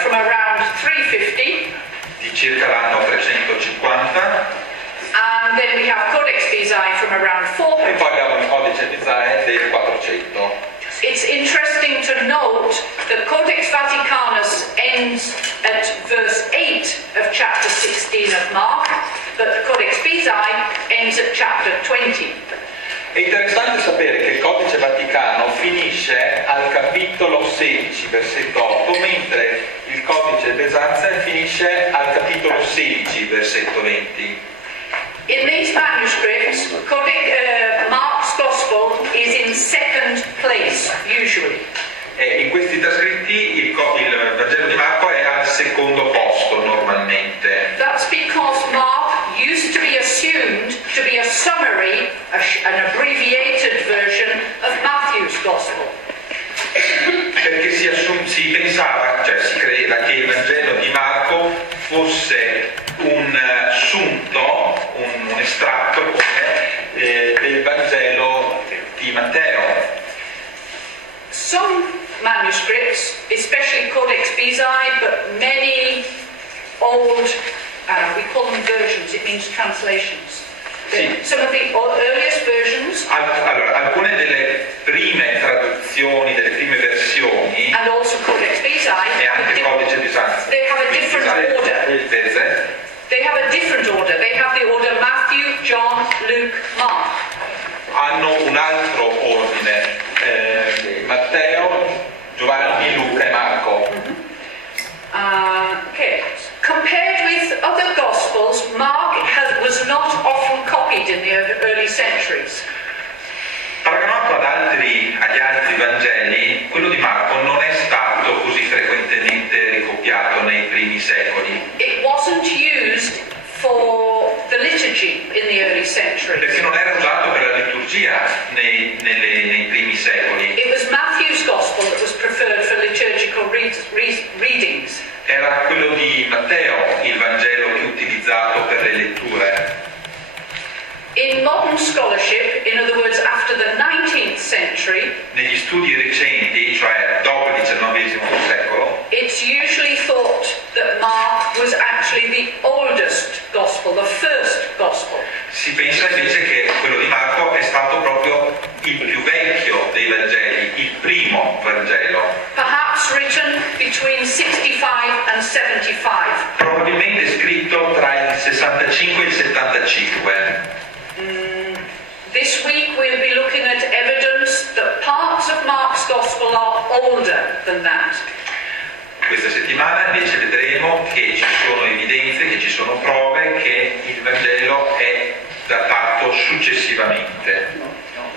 From around 350. Di circa l'anno 350. And then we have Codex Bezae from around 400. E poi abbiamo il codice Bezae del 400. It's interesting to note that Codex Vaticanus ends at verse 8 of chapter 16 of Mark, but Codex Bezae ends at chapter 20. È interessante sapere che il codice vaticano finisce al capitolo 16, versetto 8, mentre il codice Bezae finisce al capitolo 16, versetto 20. In these manuscripts, Mark's Gospel is in second place, usually. E in questi trascritti il Vangelo di Marco è al secondo posto normalmente. That's because Mark used to be assumed to be a summary, an abbreviated version of Matthew's Gospel. Perché si pensava, cioè si credeva che il Vangelo di Marco fosse un sunto, un estratto del Vangelo di Matteo. Some manuscripts, especially Codex Bezae, but many old, we call them versions, it means translations. Sì. Some of the earliest versions. Allora, alcune delle prime traduzioni, delle prime versioni, and also Codex Bezae, e anche il codice Bezae, they have a different order. They have a different order. They have the order Matthew, John, Luke, Mark. Hanno un altro ordine, Matteo, Giovanni, Luca e Marco. Okay. Compared with other Gospels, Mark was not often copied in the early centuries. Paragonato agli altri Vangeli, quello di Marco non è stato così frequentemente ricopiato nei primi secoli. It wasn't used for the liturgy in the early centuries. Perché non era usato per la liturgia nei primi secoli. It was Matthew's Gospel that was preferred for liturgical readings. Era quello di Matteo il Vangelo più utilizzato per le letture. In modern scholarship, in other words, after the 19th century, negli studi recenti, cioè dopo il XIX secolo, it's usually thought that Mark was actually the oldest gospel, the first gospel. Si pensa invece che quello di Marco è stato proprio il più vecchio dei Vangeli, il primo Vangelo. Perhaps written between 65 and 75. Probabilmente scritto tra il 65 e il 75. This week we'll be looking at evidence that parts of Mark's Gospel are older than that. Questa settimana invece vedremo che ci sono evidenze, che ci sono prove che il Vangelo è datato successivamente.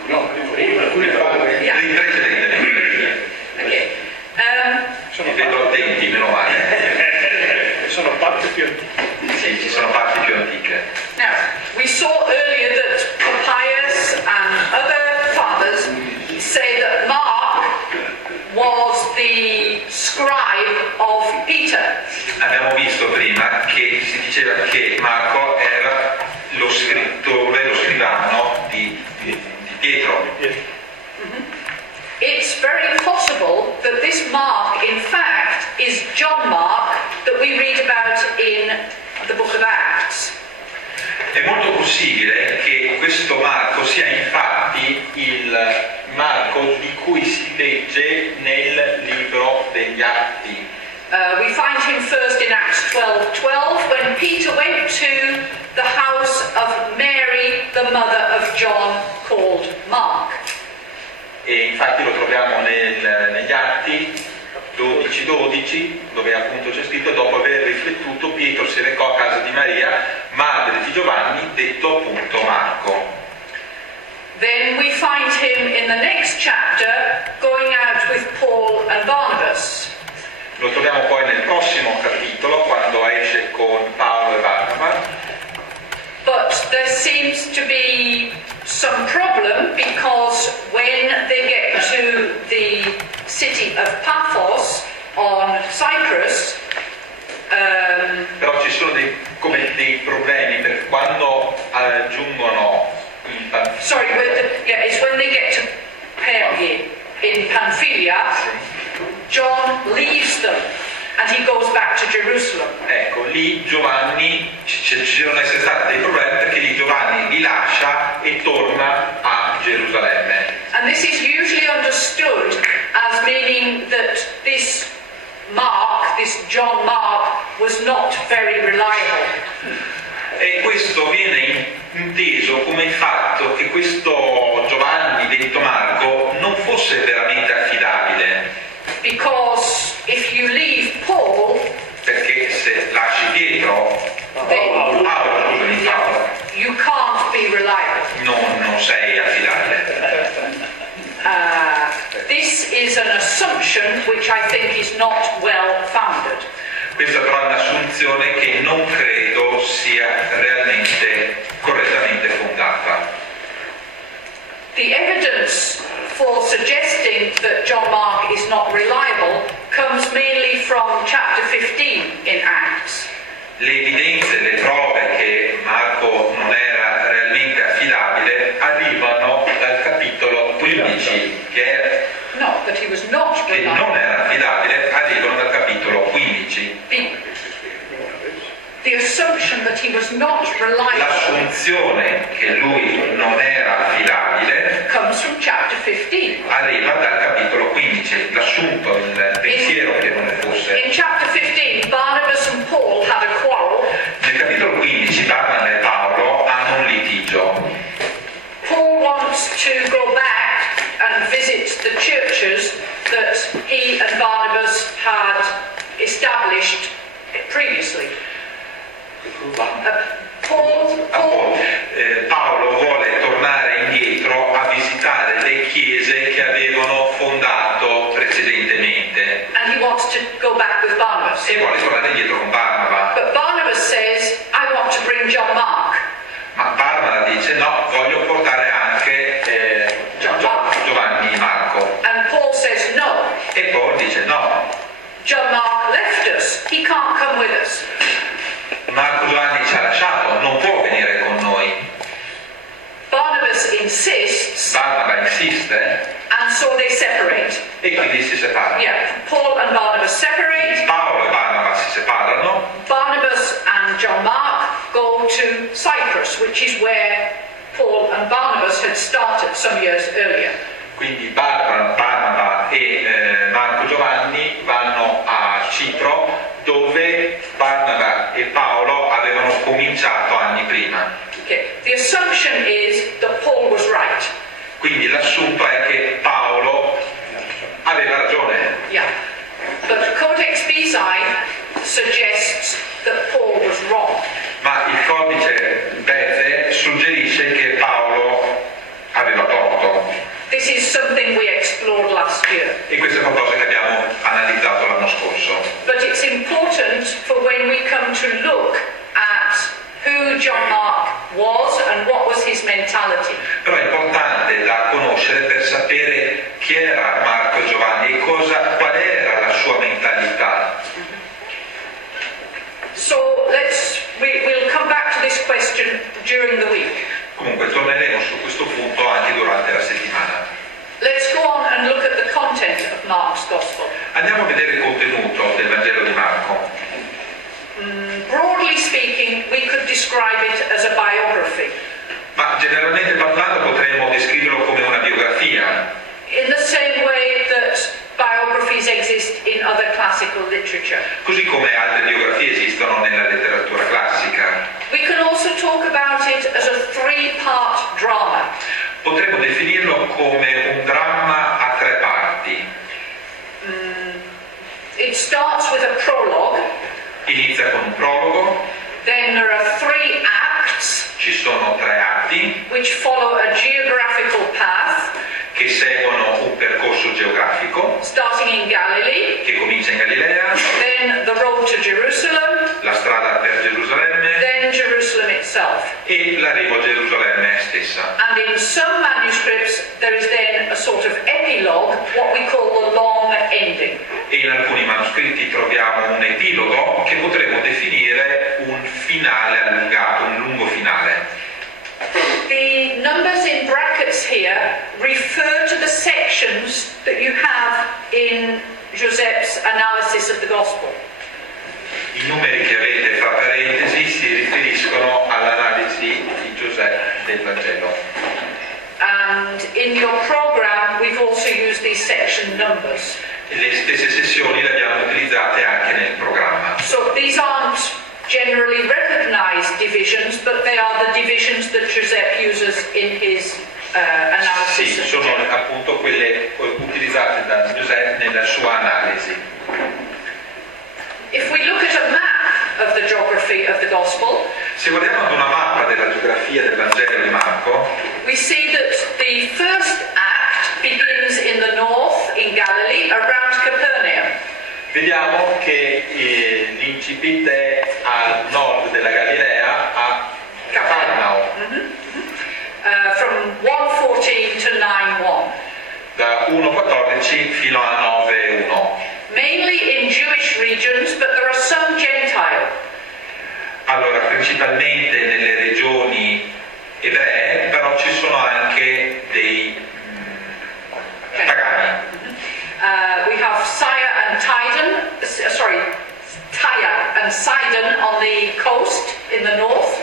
Precedentemente. Okay. Vi vedo attenti, meno male. Sono parti più antiche. Sì, ci sono parti più antiche. Now, we saw earlier that Papias and other fathers say that Mark was the scribe of Peter. Abbiamo visto prima che si diceva che Marco era lo scrittore, lo scrivano di Pietro. It's very possible that this Mark, in fact, is John Mark that we read about in the book of Acts. È molto possibile che questo Marco sia infatti il Marco di cui si legge nel libro degli Atti. We find him first in Acts 12:12 when Peter went to the house of Mary, the mother of John, called Mark. e infatti lo troviamo negli Atti 12:12, dove appunto c'è scritto: dopo aver riflettuto Pietro si recò a casa di Maria, madre di Giovanni, detto appunto Marco. Then we find him in the next chapter going out with Paul and Barnabas. Lo troviamo poi nel prossimo capitolo, quando esce con Paolo e Barnaba. But there seems to be some problem, because when they get to the city of Paphos on Cyprus, però ci sono dei problemi per quando giungono in Panfilia. it's when they get to Perge in Pamphylia, John leaves them and he goes back to Jerusalem. Ecco, lì Giovanni, ci devono essere stati dei problemi, perché lì Giovanni li lascia e torna a Gerusalemme. And this is usually understood as meaning that this John Mark, was not very reliable. E questo viene inteso come il fatto che questo Giovanni, detto Marco, non fosse veramente affidabile. Because if you leave Paul, perché se lasci Pietro, Paolo, you can't be reliable. Non sei affidabile. This is an assumption which I think is not well founded. Questa però è un'assunzione che non credo sia realmente correttamente fondata. The evidence for suggesting that John Mark is not reliable comes mainly from chapter 15 in Acts. Le evidenze, le prove che Marco non era realmente affidabile arrivano dal capitolo 15, che non era affidabile, arrivano dal capitolo 15. The assumption that he was not reliable, l'assunzione che lui non era affidabile, comes from chapter 15. Arriva dal capitolo 15, l'assunto, il pensiero che non fosse. In chapter 15, Barnabas and Paul had a quarrel. Nel capitolo 15 Barnaba e Paolo hanno un litigio. Paul wants to go back and visit the churches that he and Barnabas had established previously. Paolo vuole tornare indietro a visitare le chiese che avevano fondato precedentemente. And he wants to go back with Barnabas. E vuole tornare indietro con Barnaba. But Barnabas says, I want to bring John Mark. Ma Barnaba dice no, voglio portare anche Giovanni Marco. And Paul says no. E Paul dice no. John Mark left us. He can't come with us. Marco Giovanni ci ha lasciato, non può venire con noi. Barnabas insists. Barnaba insiste. And so they separate. E quindi si separano. Yeah, Paul and Barnabas separate. Paolo e Barnaba si separano. Barnabas and John Mark go to Cyprus, which is where Paul and Barnabas had started some years earlier. Quindi Barnaba e Marco Giovanni vanno a Cipro, dove Barnaba e Paolo avevano cominciato anni prima. Okay. The assumption is that Paul was right. Quindi l'assunto è che Paolo aveva ragione. Yeah. But Codex Bezae suggests that Paul was wrong. Ma il codice Bezae suggerisce che Paolo aveva torto. This is something we explored last year. E questa è una cosa che abbiamo analizzato l'anno scorso. But it's important for when we come to look at who John Mark was and what was his mentality. Però è importante da conoscere per sapere chi era Marco Giovanni e qual era la sua mentalità. So we'll come back to this question during the week. Comunque torneremo su questo punto anche durante la settimana. Let's go on and look at the content of Mark's Gospel. Andiamo a vedere il contenuto del Vangelo di Marco. Broadly speaking, we could describe it as a biography. Ma generalmente parlando potremmo descriverlo come una biografia. In the same way that biographies exist in other classical literature. Così come altre biografie esistono nella letteratura classica. We can also talk about it as a three-part drama. Potremmo definirlo come un dramma a 3 parti. It starts with a prologue. Inizia con un prologo. Then there are 3 acts. Ci sono 3 atti Which follow a geographical path. Che seguono un percorso geografico. Starting in Galilee. Che comincia in Galilea. Then the road to Jerusalem. La strada per Gerusalemme. Then Jerusalem itself. E l'arrivo a Gerusalemme stessa. And in some manuscripts there is then a sort of epilogue, what we call the long ending. E in alcuni manoscritti troviamo un epilogo che potremmo definire un finale allungato, un lungo finale. The numbers in brackets here refer to the sections that you have in Giuseppe's analysis of the Gospel. I numeri che avete fra parentesi si riferiscono all'analisi di Giuseppe del Vangelo. And in your program we've also used these section numbers. Le stesse sessioni le abbiamo utilizzate anche nel programma. So these aren't generally recognized divisions, but they are the divisions that Giuseppe uses in his analysis. Sì, sono appunto quelle utilizzate da Giuseppe nella sua analisi. If we look at a map of the geography of the Gospel, se guardiamo ad una mappa della geografia del Vangelo di Marco, we see that the first act begins in the north, in Galilee, around Capernaum. Vediamo che l'incipit è al nord della Galilea, a Cafarnao. From 1:14 to 9:1. Da 1:14 fino a 9:1. Mainly in Jewish regions, but there are some Gentile. Allora, principalmente nelle regioni ebree, però ci sono anche dei pagani. We have Tyre and Sidon on the coast in the north.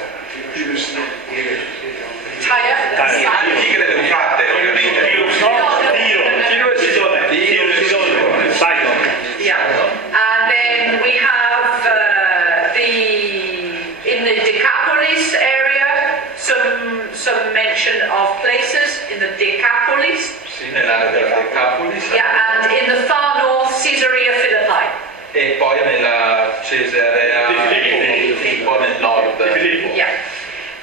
Tyre and Sidon. Chi crede un frate, ovviamente. Yeah, and then we have in the Decapolis area some mention of places in the Decapolis. Sì, nell'area della Decapolis. Yeah, and in the far north, Caesarea Philippi. E poi nella Cesarea di Filippo nel nord. Yeah.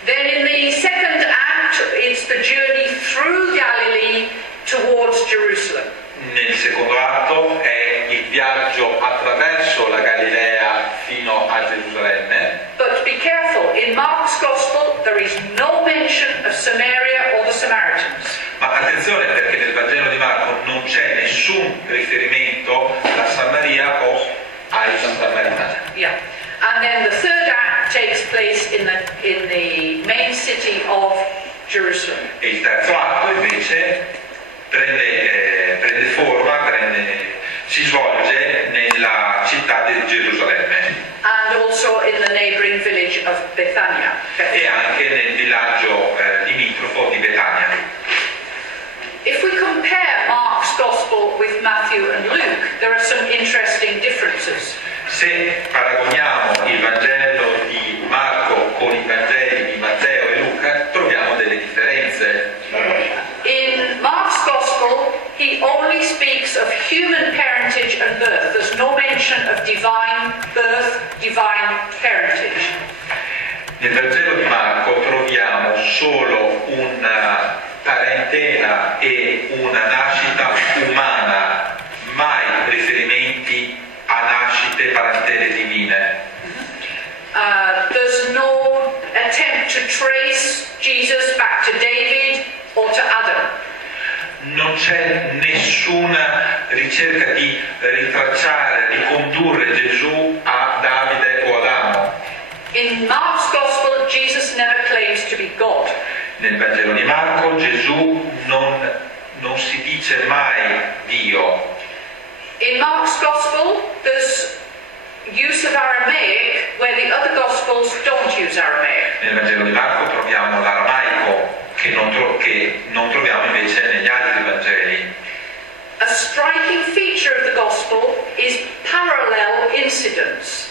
Then in the second act, it's the journey through Galilee towards Jerusalem. Nel secondo atto è il viaggio attraverso la Galilea fino a Gerusalemme. But be careful, in Mark's Gospel there is no mention of Samaria or the Samaritans. Ma attenzione, perché nel Vangelo di Marco non c'è nessun riferimento alla Samaria o ai Samaritani. Yeah. And then the third act takes place in the main city of Jerusalem. E il terzo atto invece prende forma, si svolge nella città di Gerusalemme. And also in the neighboring village of Bethania. E anche nel villaggio limitrofo di Betania. If we compare Mark's Gospel with Matthew and Luke, there are some interesting differences. Se paragoniamo il Vangelo di Marco con i Vangeli di Matteo e Luca, troviamo delle differenze. In Mark's Gospel, he only speaks of human parentage and birth. There's no mention of divine birth, divine parentage. Nel Vangelo di Marco troviamo solo una parentela e una nascita umana, mai riferimenti a nascite parentele divine. There's no attempt to trace Jesus back to David or to Adam. Non c'è nessuna ricerca di ritracciare, di condurre Gesù a Davide o Adamo. In Mark's Gospel, Jesus never claims to be God. Nel Vangelo di Marco Gesù non si dice mai Dio. In Mark's Gospel, there's use of Aramaic where the other Gospels don't use Aramaic. Nel Vangelo di Marco troviamo l'aramaico che non troviamo invece negli altri Vangeli. A striking feature of the Gospel is parallel incidents.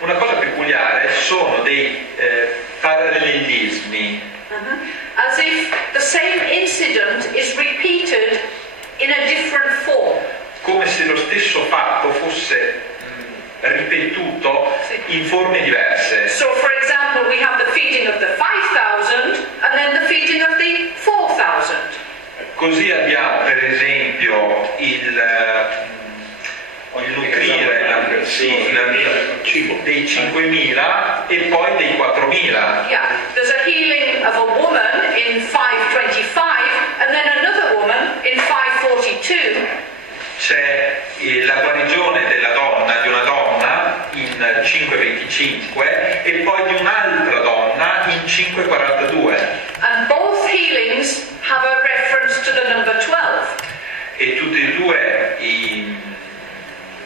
Una cosa peculiare sono dei parallelismi. As if the same incident is repeated in a different form. Come se lo stesso fatto fosse ripetuto in forme diverse. So, for example, we have the feeding of the 5,000 and then the feeding of the 4,000. Così abbiamo per esempio il nutrire cibo dei 5.000 e poi dei 4.000. Yeah, there's a healing of a woman in 525 and then another woman in 542. C'è la guarigione della donna, di una donna in 5.25 e poi di un'altra donna in 5.42. And both healings have a reference to the number 12. E tutte e due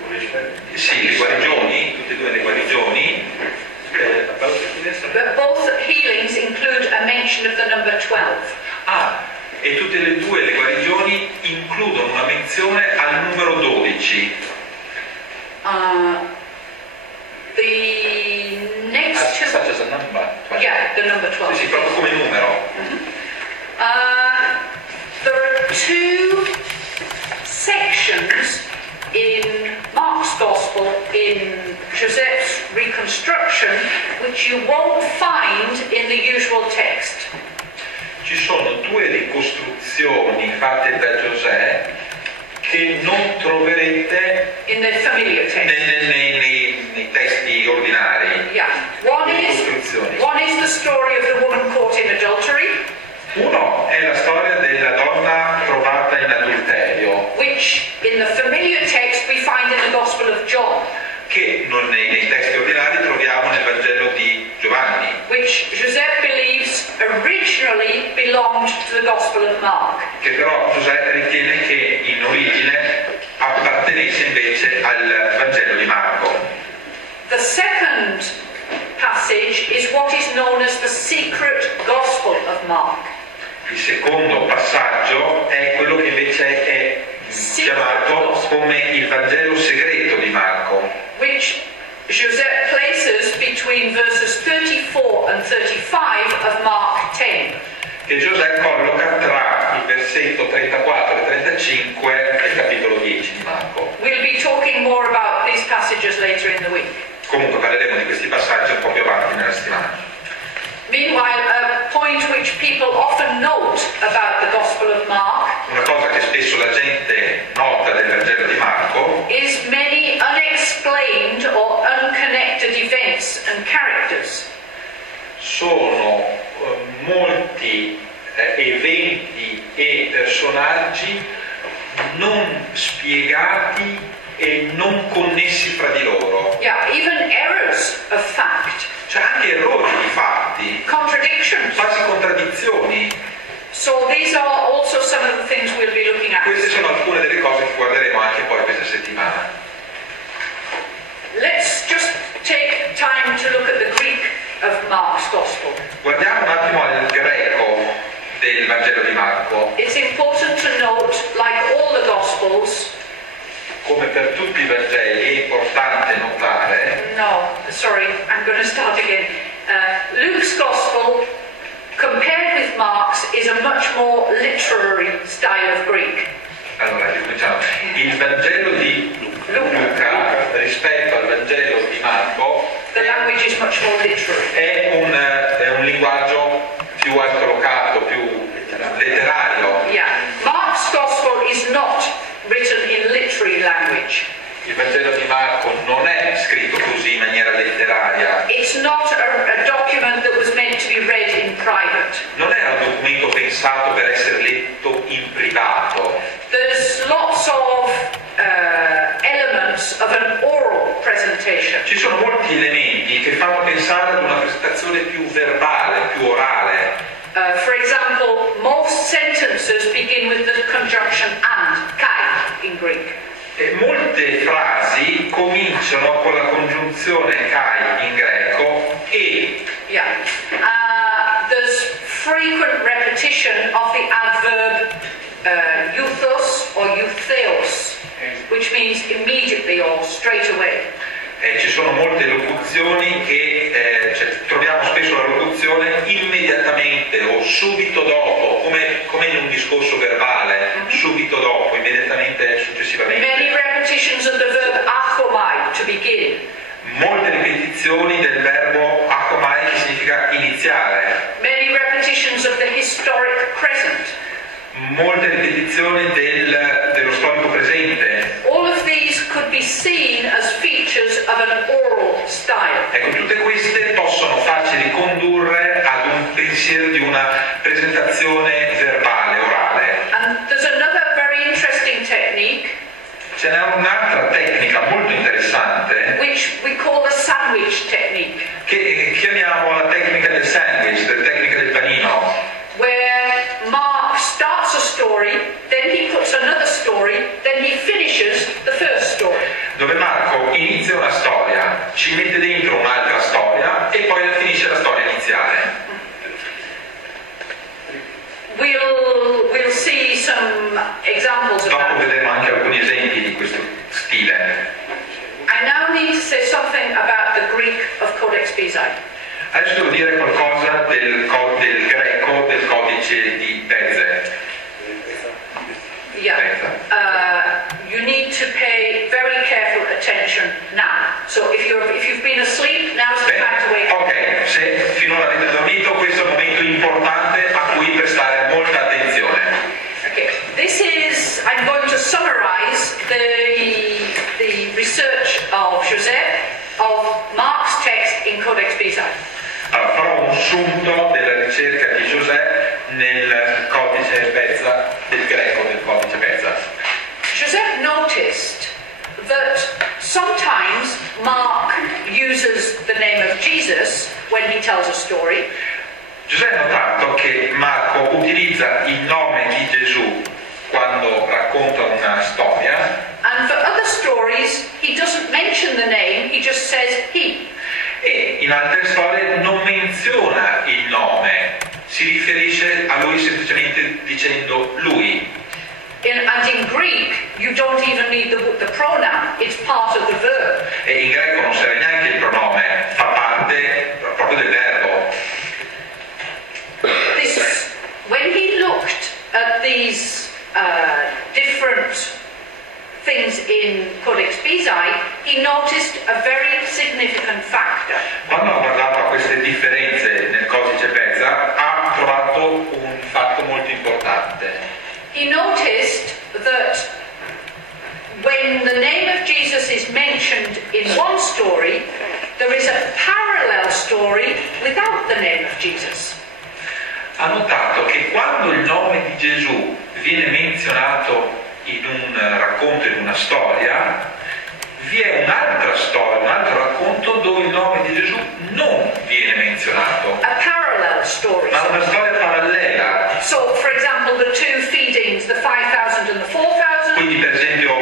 le guarigioni, tutte e due le guarigioni, But both healings include a mention of the number 12. E tutte e due le guarigioni includono una menzione al numero 12. The next two... Such as a number. Yeah, the number 12. Sì, proprio come numero. There are two sections in Mark's Gospel, in Joseph's reconstruction, which you won't find in the usual text. Ci sono due ricostruzioni fatte da Giuseppe che non troverete in the familiar text. nei testi ordinari. Yeah. One is the story of the woman caught in adultery. Uno è la storia della donna trovata in adulterio, which in the familiar text we find in the Gospel of John. Che non nei testi ordinari troviamo nel Vangelo di Giovanni. Which Joseph believes originally belonged to the Gospel of Mark. Che però Giuseppe ritiene che in origine appartenesse invece al Vangelo di Marco. The second passage is what is known as the secret Gospel of Mark. Il secondo passaggio è quello che invece è chiamato come il Vangelo segreto di Marco, which Joseph places between verses 34 and 35 of Mark 10. che Giuseppe colloca tra il versetto 34 e 35 del capitolo 10 di Marco. We'll be talking more about these passages later in the week. Comunque parleremo di questi passaggi un po' più avanti nella settimana. Meanwhile, a point which people often note about the Gospel of Mark Una cosa che spesso la gente nota del Vangelo di Marco is many unexplained or unconnected events and characters. sono molti eventi e personaggi non spiegati e non connessi fra di loro. Yeah, even errors of fact. C'è anche errori di fatti, Contradictions. quasi contraddizioni. So these are also some of the things we'll be looking at. Queste sono alcune delle cose che guarderemo anche poi questa settimana. Let's just take time to look at the Greek of Mark's Gospel. Guardiamo un attimo al greco del Vangelo di Marco. It's important to note, like all the Gospels, Come per tutti i Vangeli è importante notare, I'm going to start again. Luke's Gospel, compared with Mark's, is a much more literary style of Greek. allora ricominciamo. Il Vangelo di Luca rispetto al Vangelo di Marco The language is much more literary. è un linguaggio più altolocato, più letterario. Yeah. Mark's Gospel is not written in literary language. Il Vangelo di Marco non è scritto così in maniera letteraria. It's not a document that was meant to be read in private. Non è un documento pensato per essere letto in privato. There's lots of elements of an oral presentation. Ci sono molti elementi che fanno pensare ad una presentazione più verbale, più orale. For example, most sentences begin with the conjunction and, kai, in Greek. E molte frasi cominciano con la congiunzione kai in greco e. Yeah. There's frequent repetition of the adverb euthos or eutheos, which means immediately or straight away. Ci sono molte locuzioni che troviamo spesso la locuzione immediatamente o subito dopo, come molte ripetizioni dello storico presente. All of these could be seen as features of an oral style. Ecco, tutte queste possono farci ricondurre ad un pensiero di una presentazione verbale, orale. And there's another very interesting technique, Ce n'è un'altra tecnica molto interessante which we call the sandwich technique, che chiamiamo la tecnica del sandwich, la tecnica del panino, where Mark starts a story, then he puts another story, then he finishes the first story. dove Marco inizia una storia, ci mette dentro un'altra storia e poi finisce la storia iniziale. We'll see some examples of Dopo that. vedremo anche alcuni esempi di questo stile. I now need to say something about the Greek of Codex Bezae. Adesso devo dire qualcosa del greco del codice di Bezae. Yeah. You need to pay very careful attention now. So if you've been asleep, now's the time to wake up. Ok, se finora avete dormito, questo è un momento importante a cui prestare molta attenzione. Okay. I'm going to summarize the research of Joseph of Mark's text in Codex Bezae. Allora, farò un sunto della ricerca di Giuseppe nel codice Bezae, del greco del codice Bezae. Joseph noticed that sometimes Mark uses the name of Jesus when he tells a story. Giuseppe ha notato che Marco utilizza il nome di Gesù quando racconta una storia. And for other stories, he doesn't mention the name, he just says he. E in altre storie non menziona il nome, si riferisce a lui semplicemente dicendo lui. And in Greek, you don't even need the pronoun, it's part of the verb. E in greco non serve neanche il pronome, fa parte proprio del verbo. When he looked at these different things in Codex Bezae, he noticed a very significant factor. Quando ha guardato a queste differenze nel codice Bezae, ha trovato un fatto molto importante. He noticed that when the name of Jesus is mentioned in one story, there is a parallel story without the name of Jesus. Ha notato che quando il nome di Gesù viene menzionato in un racconto, in una storia, vi è un'altra storia, un altro racconto dove il nome di Gesù non viene menzionato. A parallel story. Ma una storia parallela. So, for example, the two feedings, the 5,000 and the 4,000. Quindi, per esempio,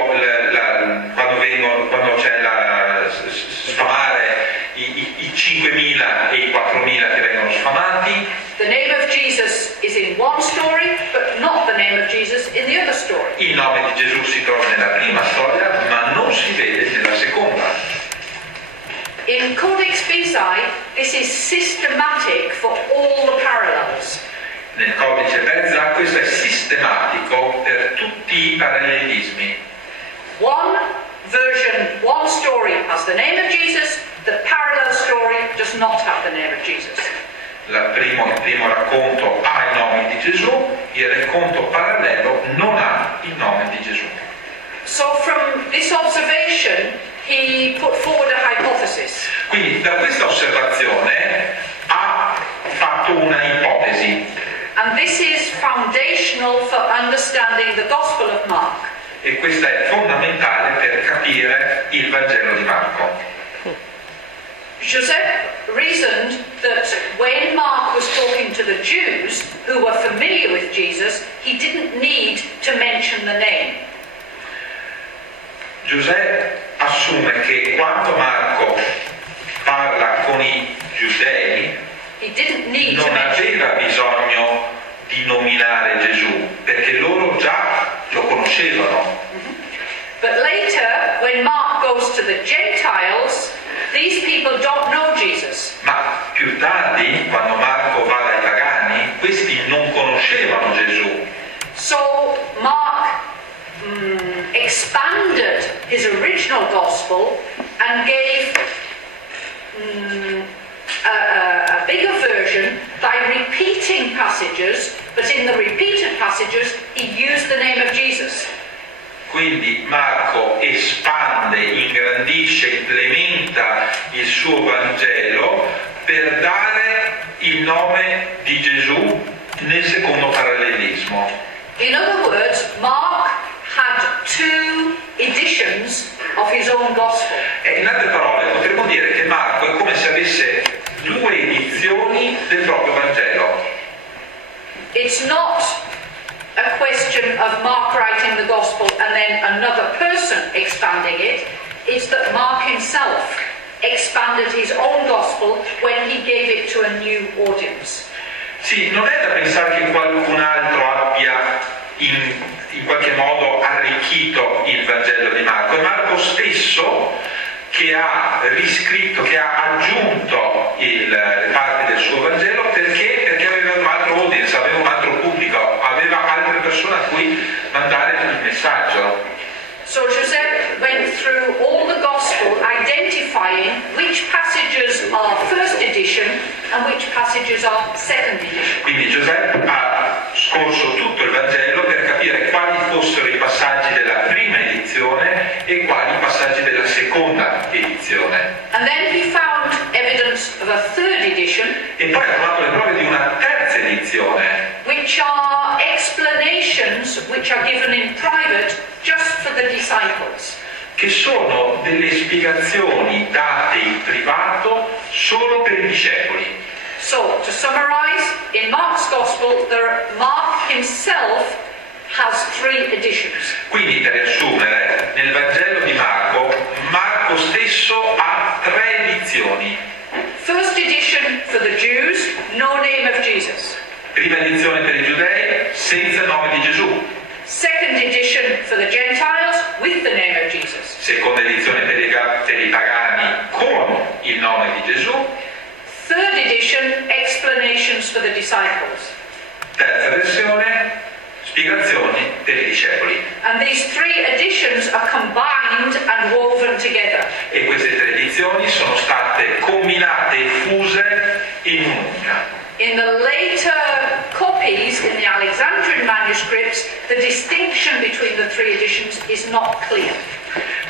quando c'è la sfamare i 5.000 e i 4.000 che vengono sfamati. The name of Jesus is in one story, but not the name of Jesus in the other story. Il nome di Gesù si trova nella prima storia, ma non si vede nella seconda. In Codex Bezae, this is systematic for all the parallels. Nel codice Bezae questo è sistematico per tutti i parallelismi. One version, one story has the name of Jesus, the parallel story does not have the name of Jesus. Il primo racconto ha il nome di Gesù, il racconto parallelo non ha il nome di Gesù. So from this observation, he put forward a hypothesis. Quindi da questa osservazione ha fatto una ipotesi. And this is foundational for understanding the Gospel of Mark. E questa è fondamentale per capire il Vangelo di Marco. Joseph reasoned that when Mark was talking to the Jews who were familiar with Jesus, he didn't need to mention the name. Giuseppe assume che quando Marco parla con i giudei He didn't need to non mention. aveva bisogno di nominare Gesù, perché loro già lo conoscevano. But later, when Mark goes to the Gentiles, these people don't know Jesus. Ma più tardi, quando Marco va dai pagani, questi non conoscevano Gesù. So Mark expanded his original gospel and gave a bigger version by repeating passages but in the repeated passages he used the name of Jesus. Quindi Marco espande, ingrandisce, implementa il suo Vangelo per dare il nome di Gesù nel secondo parallelismo. In other words, Mark had two editions of his own gospel. In altre parole, potremmo dire che Marco è come se avesse due edizioni del proprio Vangelo. It's not a question of Mark writing the gospel and then another person expanding it. It's that Mark himself expanded his own gospel when he gave it to a new audience. Sì, non è da pensare che qualcun altro abbia in qualche modo arricchito il Vangelo di Marco, è Marco stesso che ha riscritto, che ha aggiunto le parti del suo Vangelo perché aveva un altro audience, aveva un altro pubblico, aveva altre persone a cui mandare il messaggio. So Joseph went through all the gospel identifying which passages are first edition and which passages are second edition. Quindi Giuseppe ha scorso tutto il Vangelo per capire quali fossero i passaggi della prima edizione e quali i passaggi della seconda edizione. And then he found evidence of a third edition, E poi ha trovato le prove di una terza edizione, which are explanations which are given in private just for the disciples. che sono delle spiegazioni date in privato solo per i discepoli. So, to summarize, in Mark's Gospel, Mark himself has three editions. Quindi, per riassumere, nel Vangelo di Marco, Marco stesso ha tre edizioni. First edition for the Jews, no name of Jesus. Prima edizione per i giudei, senza il nome di Gesù. Second edition for the Gentiles, with the name of Jesus. Seconda edizione per i pagani, con il nome di Gesù. Third edition, explanations for the disciples. Terza versione, spiegazioni per i discepoli. And these three editions are combined and woven together. E queste tre edizioni sono state combinate e fuse in un'unica. In the later copies, in the Alexandrian manuscripts, the distinction between the three editions is not clear.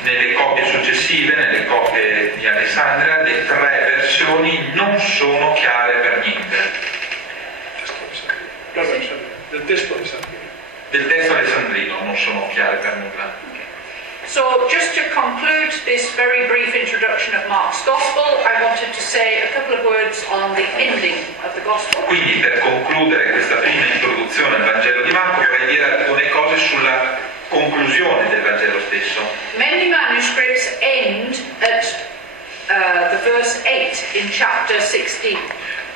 Nelle copie successive, nelle copie di Alessandria, le tre versioni non sono chiare per niente. Del testo alessandrino. Del testo alessandrino non sono chiare per nulla. So, just to conclude this very brief introduction of Mark's Gospel, I wanted to say a couple of words on the ending of the Gospel. Quindi, per concludere questa prima introduzione al Vangelo di Marco, vorrei dire alcune cose sulla conclusione del Vangelo stesso. Many manuscripts end at the verse 8 in chapter 16.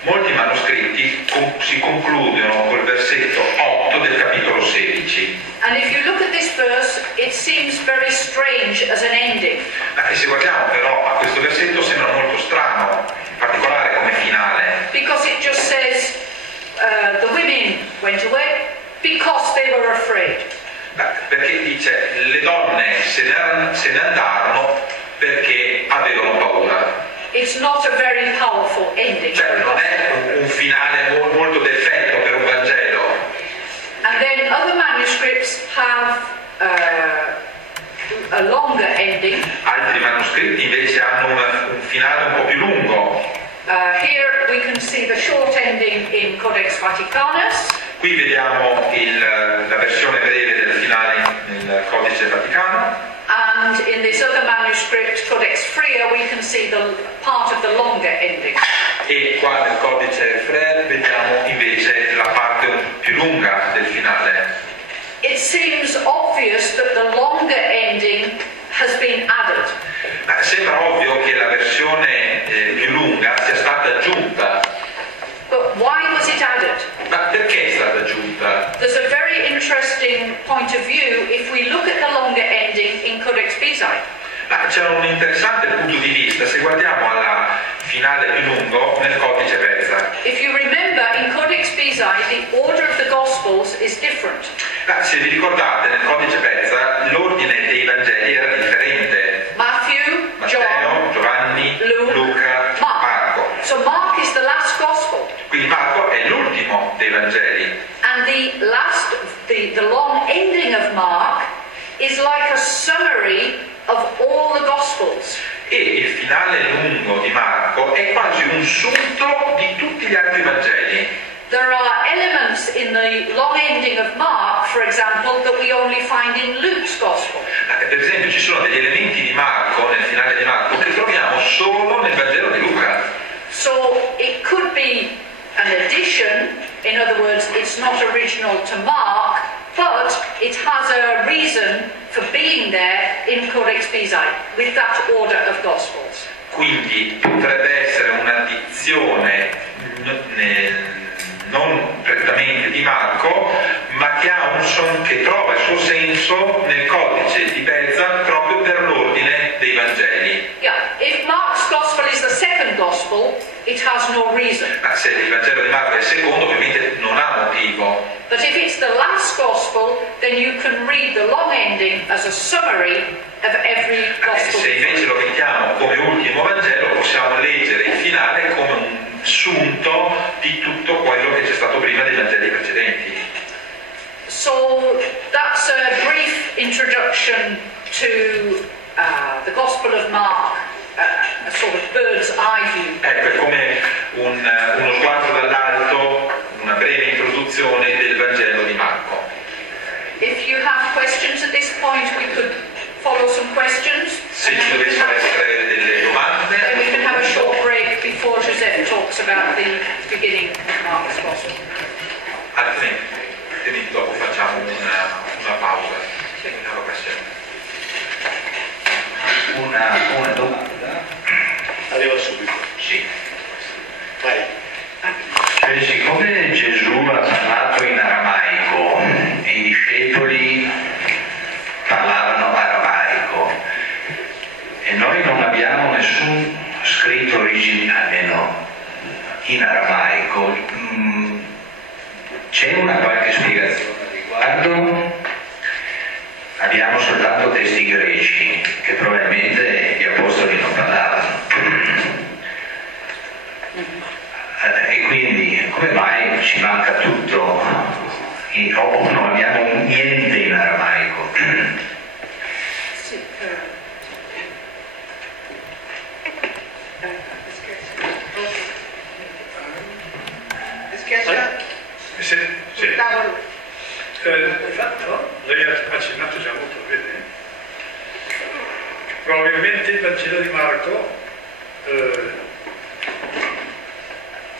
Molti manoscritti si concludono col versetto 8 del capitolo 16. And if you look at this verse, it seems very strange as an ending. E se guardiamo però a questo versetto sembra molto strano, in particolare come finale. Because it just says the women went away because they were afraid. Perché dice le donne se ne andarono perché avevano paura. It's not a very powerful ending. Cioè non è un finale molto d'effetto per un Vangelo. And then other manuscripts have a longer ending. Altri manoscritti invece hanno un finale un po' più lungo. Here we can see the short ending in Codex Vaticanus. Qui vediamo la versione breve del finale nel Codice Vaticano. And in this other manuscript, Codex Fria, we can see the part of the longer ending. E qua nel Codice Frea vediamo invece la parte più lunga del finale. It seems obvious that the longer ending has been added. Sembra ovvio che la versione più lunga sia stata aggiunta. But why was it added? Ma perché è stata aggiunta? There's a very interesting point of view if we look at the longer ending in Codex Bezae. C'è un interessante punto di vista se guardiamo alla finale più lungo nel Codice Pezza. If you remember, in Codex Bezae, the order of the Gospels is different. Se vi ricordate, nel Codice Pezza l'ordine dei Vangeli era differente. Matthew, Matteo, Giovanni, Luca, Marco. So Mark is the last Gospel. Quindi Marco è l'ultimo dei Vangeli. And the long ending of Mark is like a summary of all the Gospels. E il finale lungo di Marco è quasi un sunto di tutti gli altri Vangeli. There are elements in the long ending of Mark, for example, that we only find in Luke's Gospel. Per esempio ci sono degli elementi di Marco, nel finale di Marco, che troviamo solo nel Vangelo di Luca. So it could be an addition, in other words, it's not original to Mark, but it has a reason for being there in Codex Bezae, with that order of Gospels. Quindi potrebbe essere un'addizione non prettamente di Marco, ma che trova il suo senso nel codice di Beza proprio per l'ordine dei Vangeli. Yeah, if Mark's Gospel is the second Gospel, it has no reason. Ma se il Vangelo di Marco è il secondo, ovviamente non ha motivo. But if it's the last Gospel, then you can read the long ending as a summary of every Gospel. Se invece lo mettiamo come ultimo Vangelo, possiamo leggere il finale come un sunto di tutto quello che c'è stato prima dei Vangeli precedenti. So that's a brief introduction to the Gospel of Mark, a sort of bird's eye view. Ecco, è come uno sguardo dall'alto, una breve introduzione del Vangelo di Marco. If you have questions at this point, we could follow some questions. Se ci dovessero essere delle domande, and we can have a short break before Giuseppe talks about the beginning of Mark's Gospel. altrimenti dopo facciamo una pausa, una locazione. Una domanda. Arriva subito. Sì. Vai. Cioè, siccome Gesù ha parlato in aramaico e i discepoli parlavano aramaico e noi non abbiamo nessun scritto originale, almeno in aramaico, c'è una qualche spiegazione al riguardo? Abbiamo soltanto testi greci che probabilmente gli apostoli non parlavano. E quindi come mai ci manca tutto o non abbiamo niente in aramaico? Sì. Fatto, lei ha accennato già molto bene. Probabilmente il Vangelo di Marco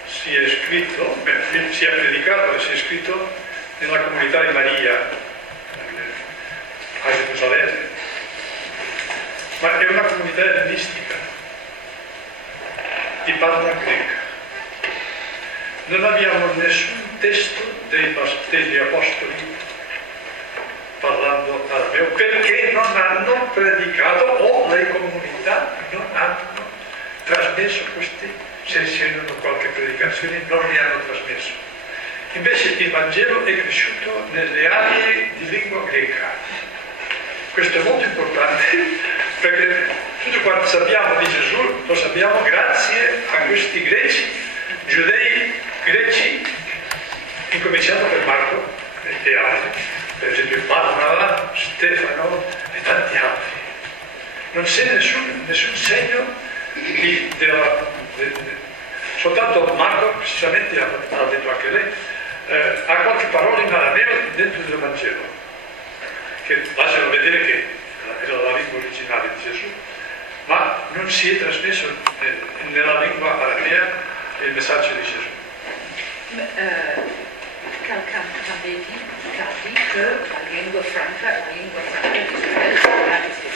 si è scritto, si è predicato e si è scritto nella comunità di Maria a Gerusalemme, ma è una comunità ellenistica di parla greca. Non abbiamo nessun testo degli apostoli parlando arameo perché non hanno predicato o le comunità non hanno trasmesso questi, se hanno qualche predicazione non li hanno trasmesso. Invece il Vangelo è cresciuto nelle aree di lingua greca. Questo è molto importante perché tutto quanto sappiamo di Gesù lo sappiamo grazie a questi greci, giudei greci, incominciando per Marco e altri, per esempio Barnaba, Stefano e tanti altri. Non c'è nessun segno soltanto Marco, precisamente ha detto anche lei, ha qualche parola in arameo dentro del Vangelo, che lasciano vedere che era la lingua originale di Gesù, ma non si è trasmesso nella lingua aramea il messaggio di Gesù. Quelqu'un avait dit que la lingua franca di Israele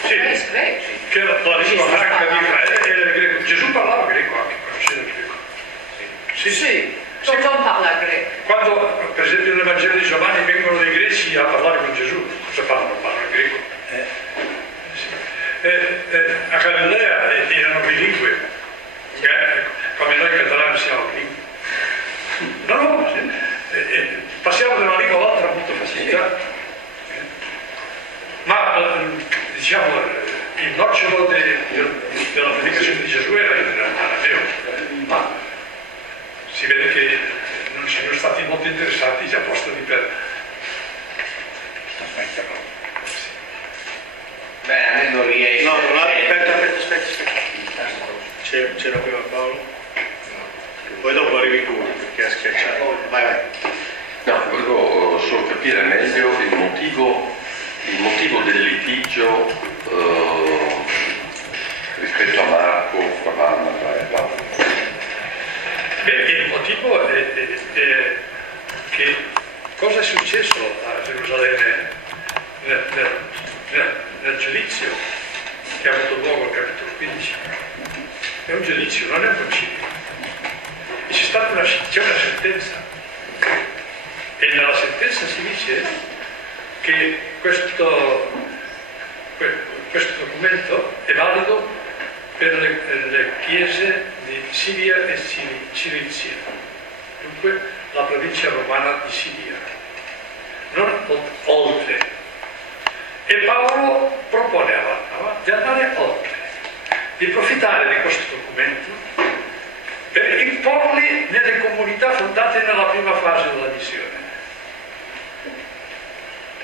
è greco. Che la lingua franca di Israele era il greco. Gesù parlava greco anche, conosceva il greco. Sì. Non parla greco. Quando, per esempio, nel Vangelo di Giovanni vengono dei greci a parlare con Gesù, cosa fanno? Parlano greco. A Galilea erano bilingue, come noi catalani siamo bilingue. No, passiamo da una lingua all'altra con molta facilità, ma diciamo il nocciolo della predicazione di Gesù era in arameo, ma si vede che non stati molto interessati, già postati per... Beh, a me non riesce. No, aspetta. C'era prima Paolo? Poi dopo arrivi tu, perché ha schiacciato. Vai. No, volevo solo capire meglio il motivo del litigio rispetto a Marco, Barnaba e Paolo. Il motivo è che cosa è successo a Gerusalemme nel giudizio che ha avuto luogo al capitolo 15. È un giudizio, non è un concilio. E c'è una sentenza. E nella sentenza si dice che questo documento è valido per le chiese di Siria e Cilizia, dunque la provincia romana di Siria, non oltre. E Paolo propone a Barnaba di andare oltre, di approfittare di questo documento per imporli nelle comunità fondate nella prima fase della missione.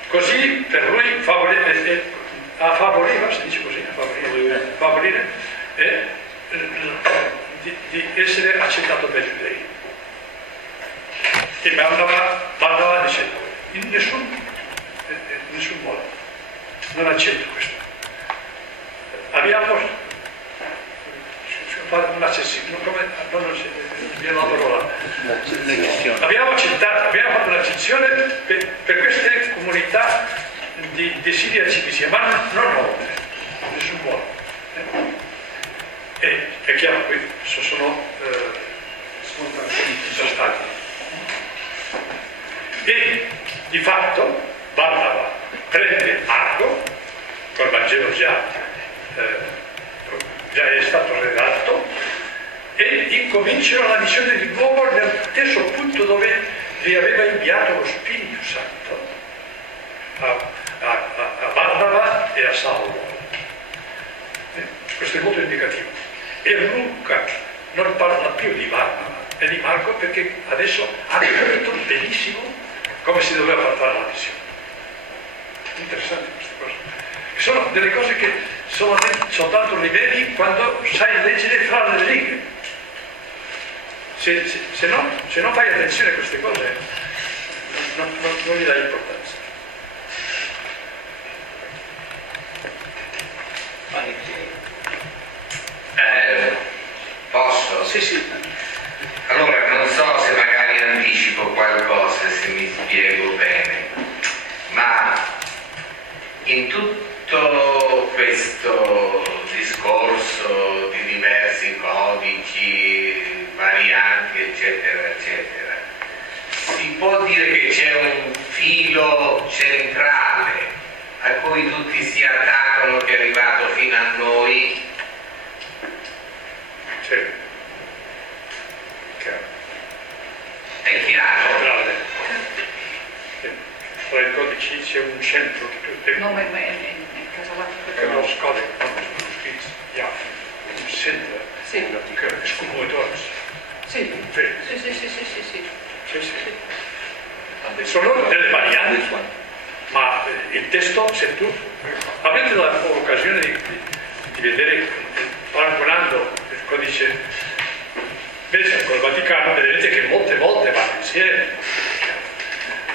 Così per lui favoriva, si dice così, favorire di essere accettato dai giudei. E Barnaba dice in nessun modo non accetto questo. Abbiamo fatto un'eccezione per queste comunità di Siria e Cilicia, ma non oltre, in nessun modo. È chiaro, qui sono stati. E di fatto Barnaba prende Marco, col Vangelo già è stato redatto, e incominciano la missione di nuovo nel stesso punto dove gli aveva inviato lo Spirito Santo a Barnaba e a Saulo. Questo è molto indicativo. E Luca non parla più di Barnaba e di Marco perché adesso ha capito benissimo come si doveva fare la missione. Interessante queste cose. Sono delle cose che soltanto le vedi quando sai leggere fra le righe. Se non fai attenzione a queste cose non gli dai importanza. Posso? Sì. Allora non so se magari anticipo qualcosa, se mi spiego bene, ma in tutto questo discorso di diversi codici, varianti, eccetera, eccetera, si può dire che c'è un filo centrale a cui tutti si attaccano che è arrivato fino a noi? Sì. È chiaro? Tra i codici c'è un centro di tutte. No, ma in casalato. È lo codice, manoscritti, un centro. Sì. Che è scomodo. Sì. Sono delle varianti, ma il testo, se tu avete l'occasione di vedere, paragonando il codice invece col Vaticano, vedrete che molte volte vanno insieme.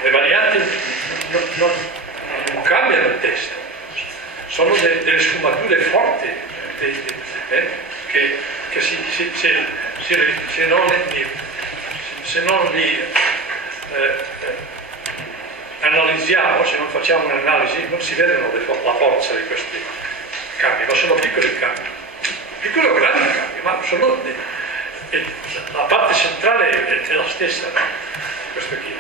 Le varianti non cambiano il testo, sono delle sfumature forti che se non li analizziamo, se non facciamo un'analisi, non si vedono la forza di questi cambi, ma sono piccoli cambi, piccoli o grandi cambi, ma sono la parte centrale è la stessa, questo qui.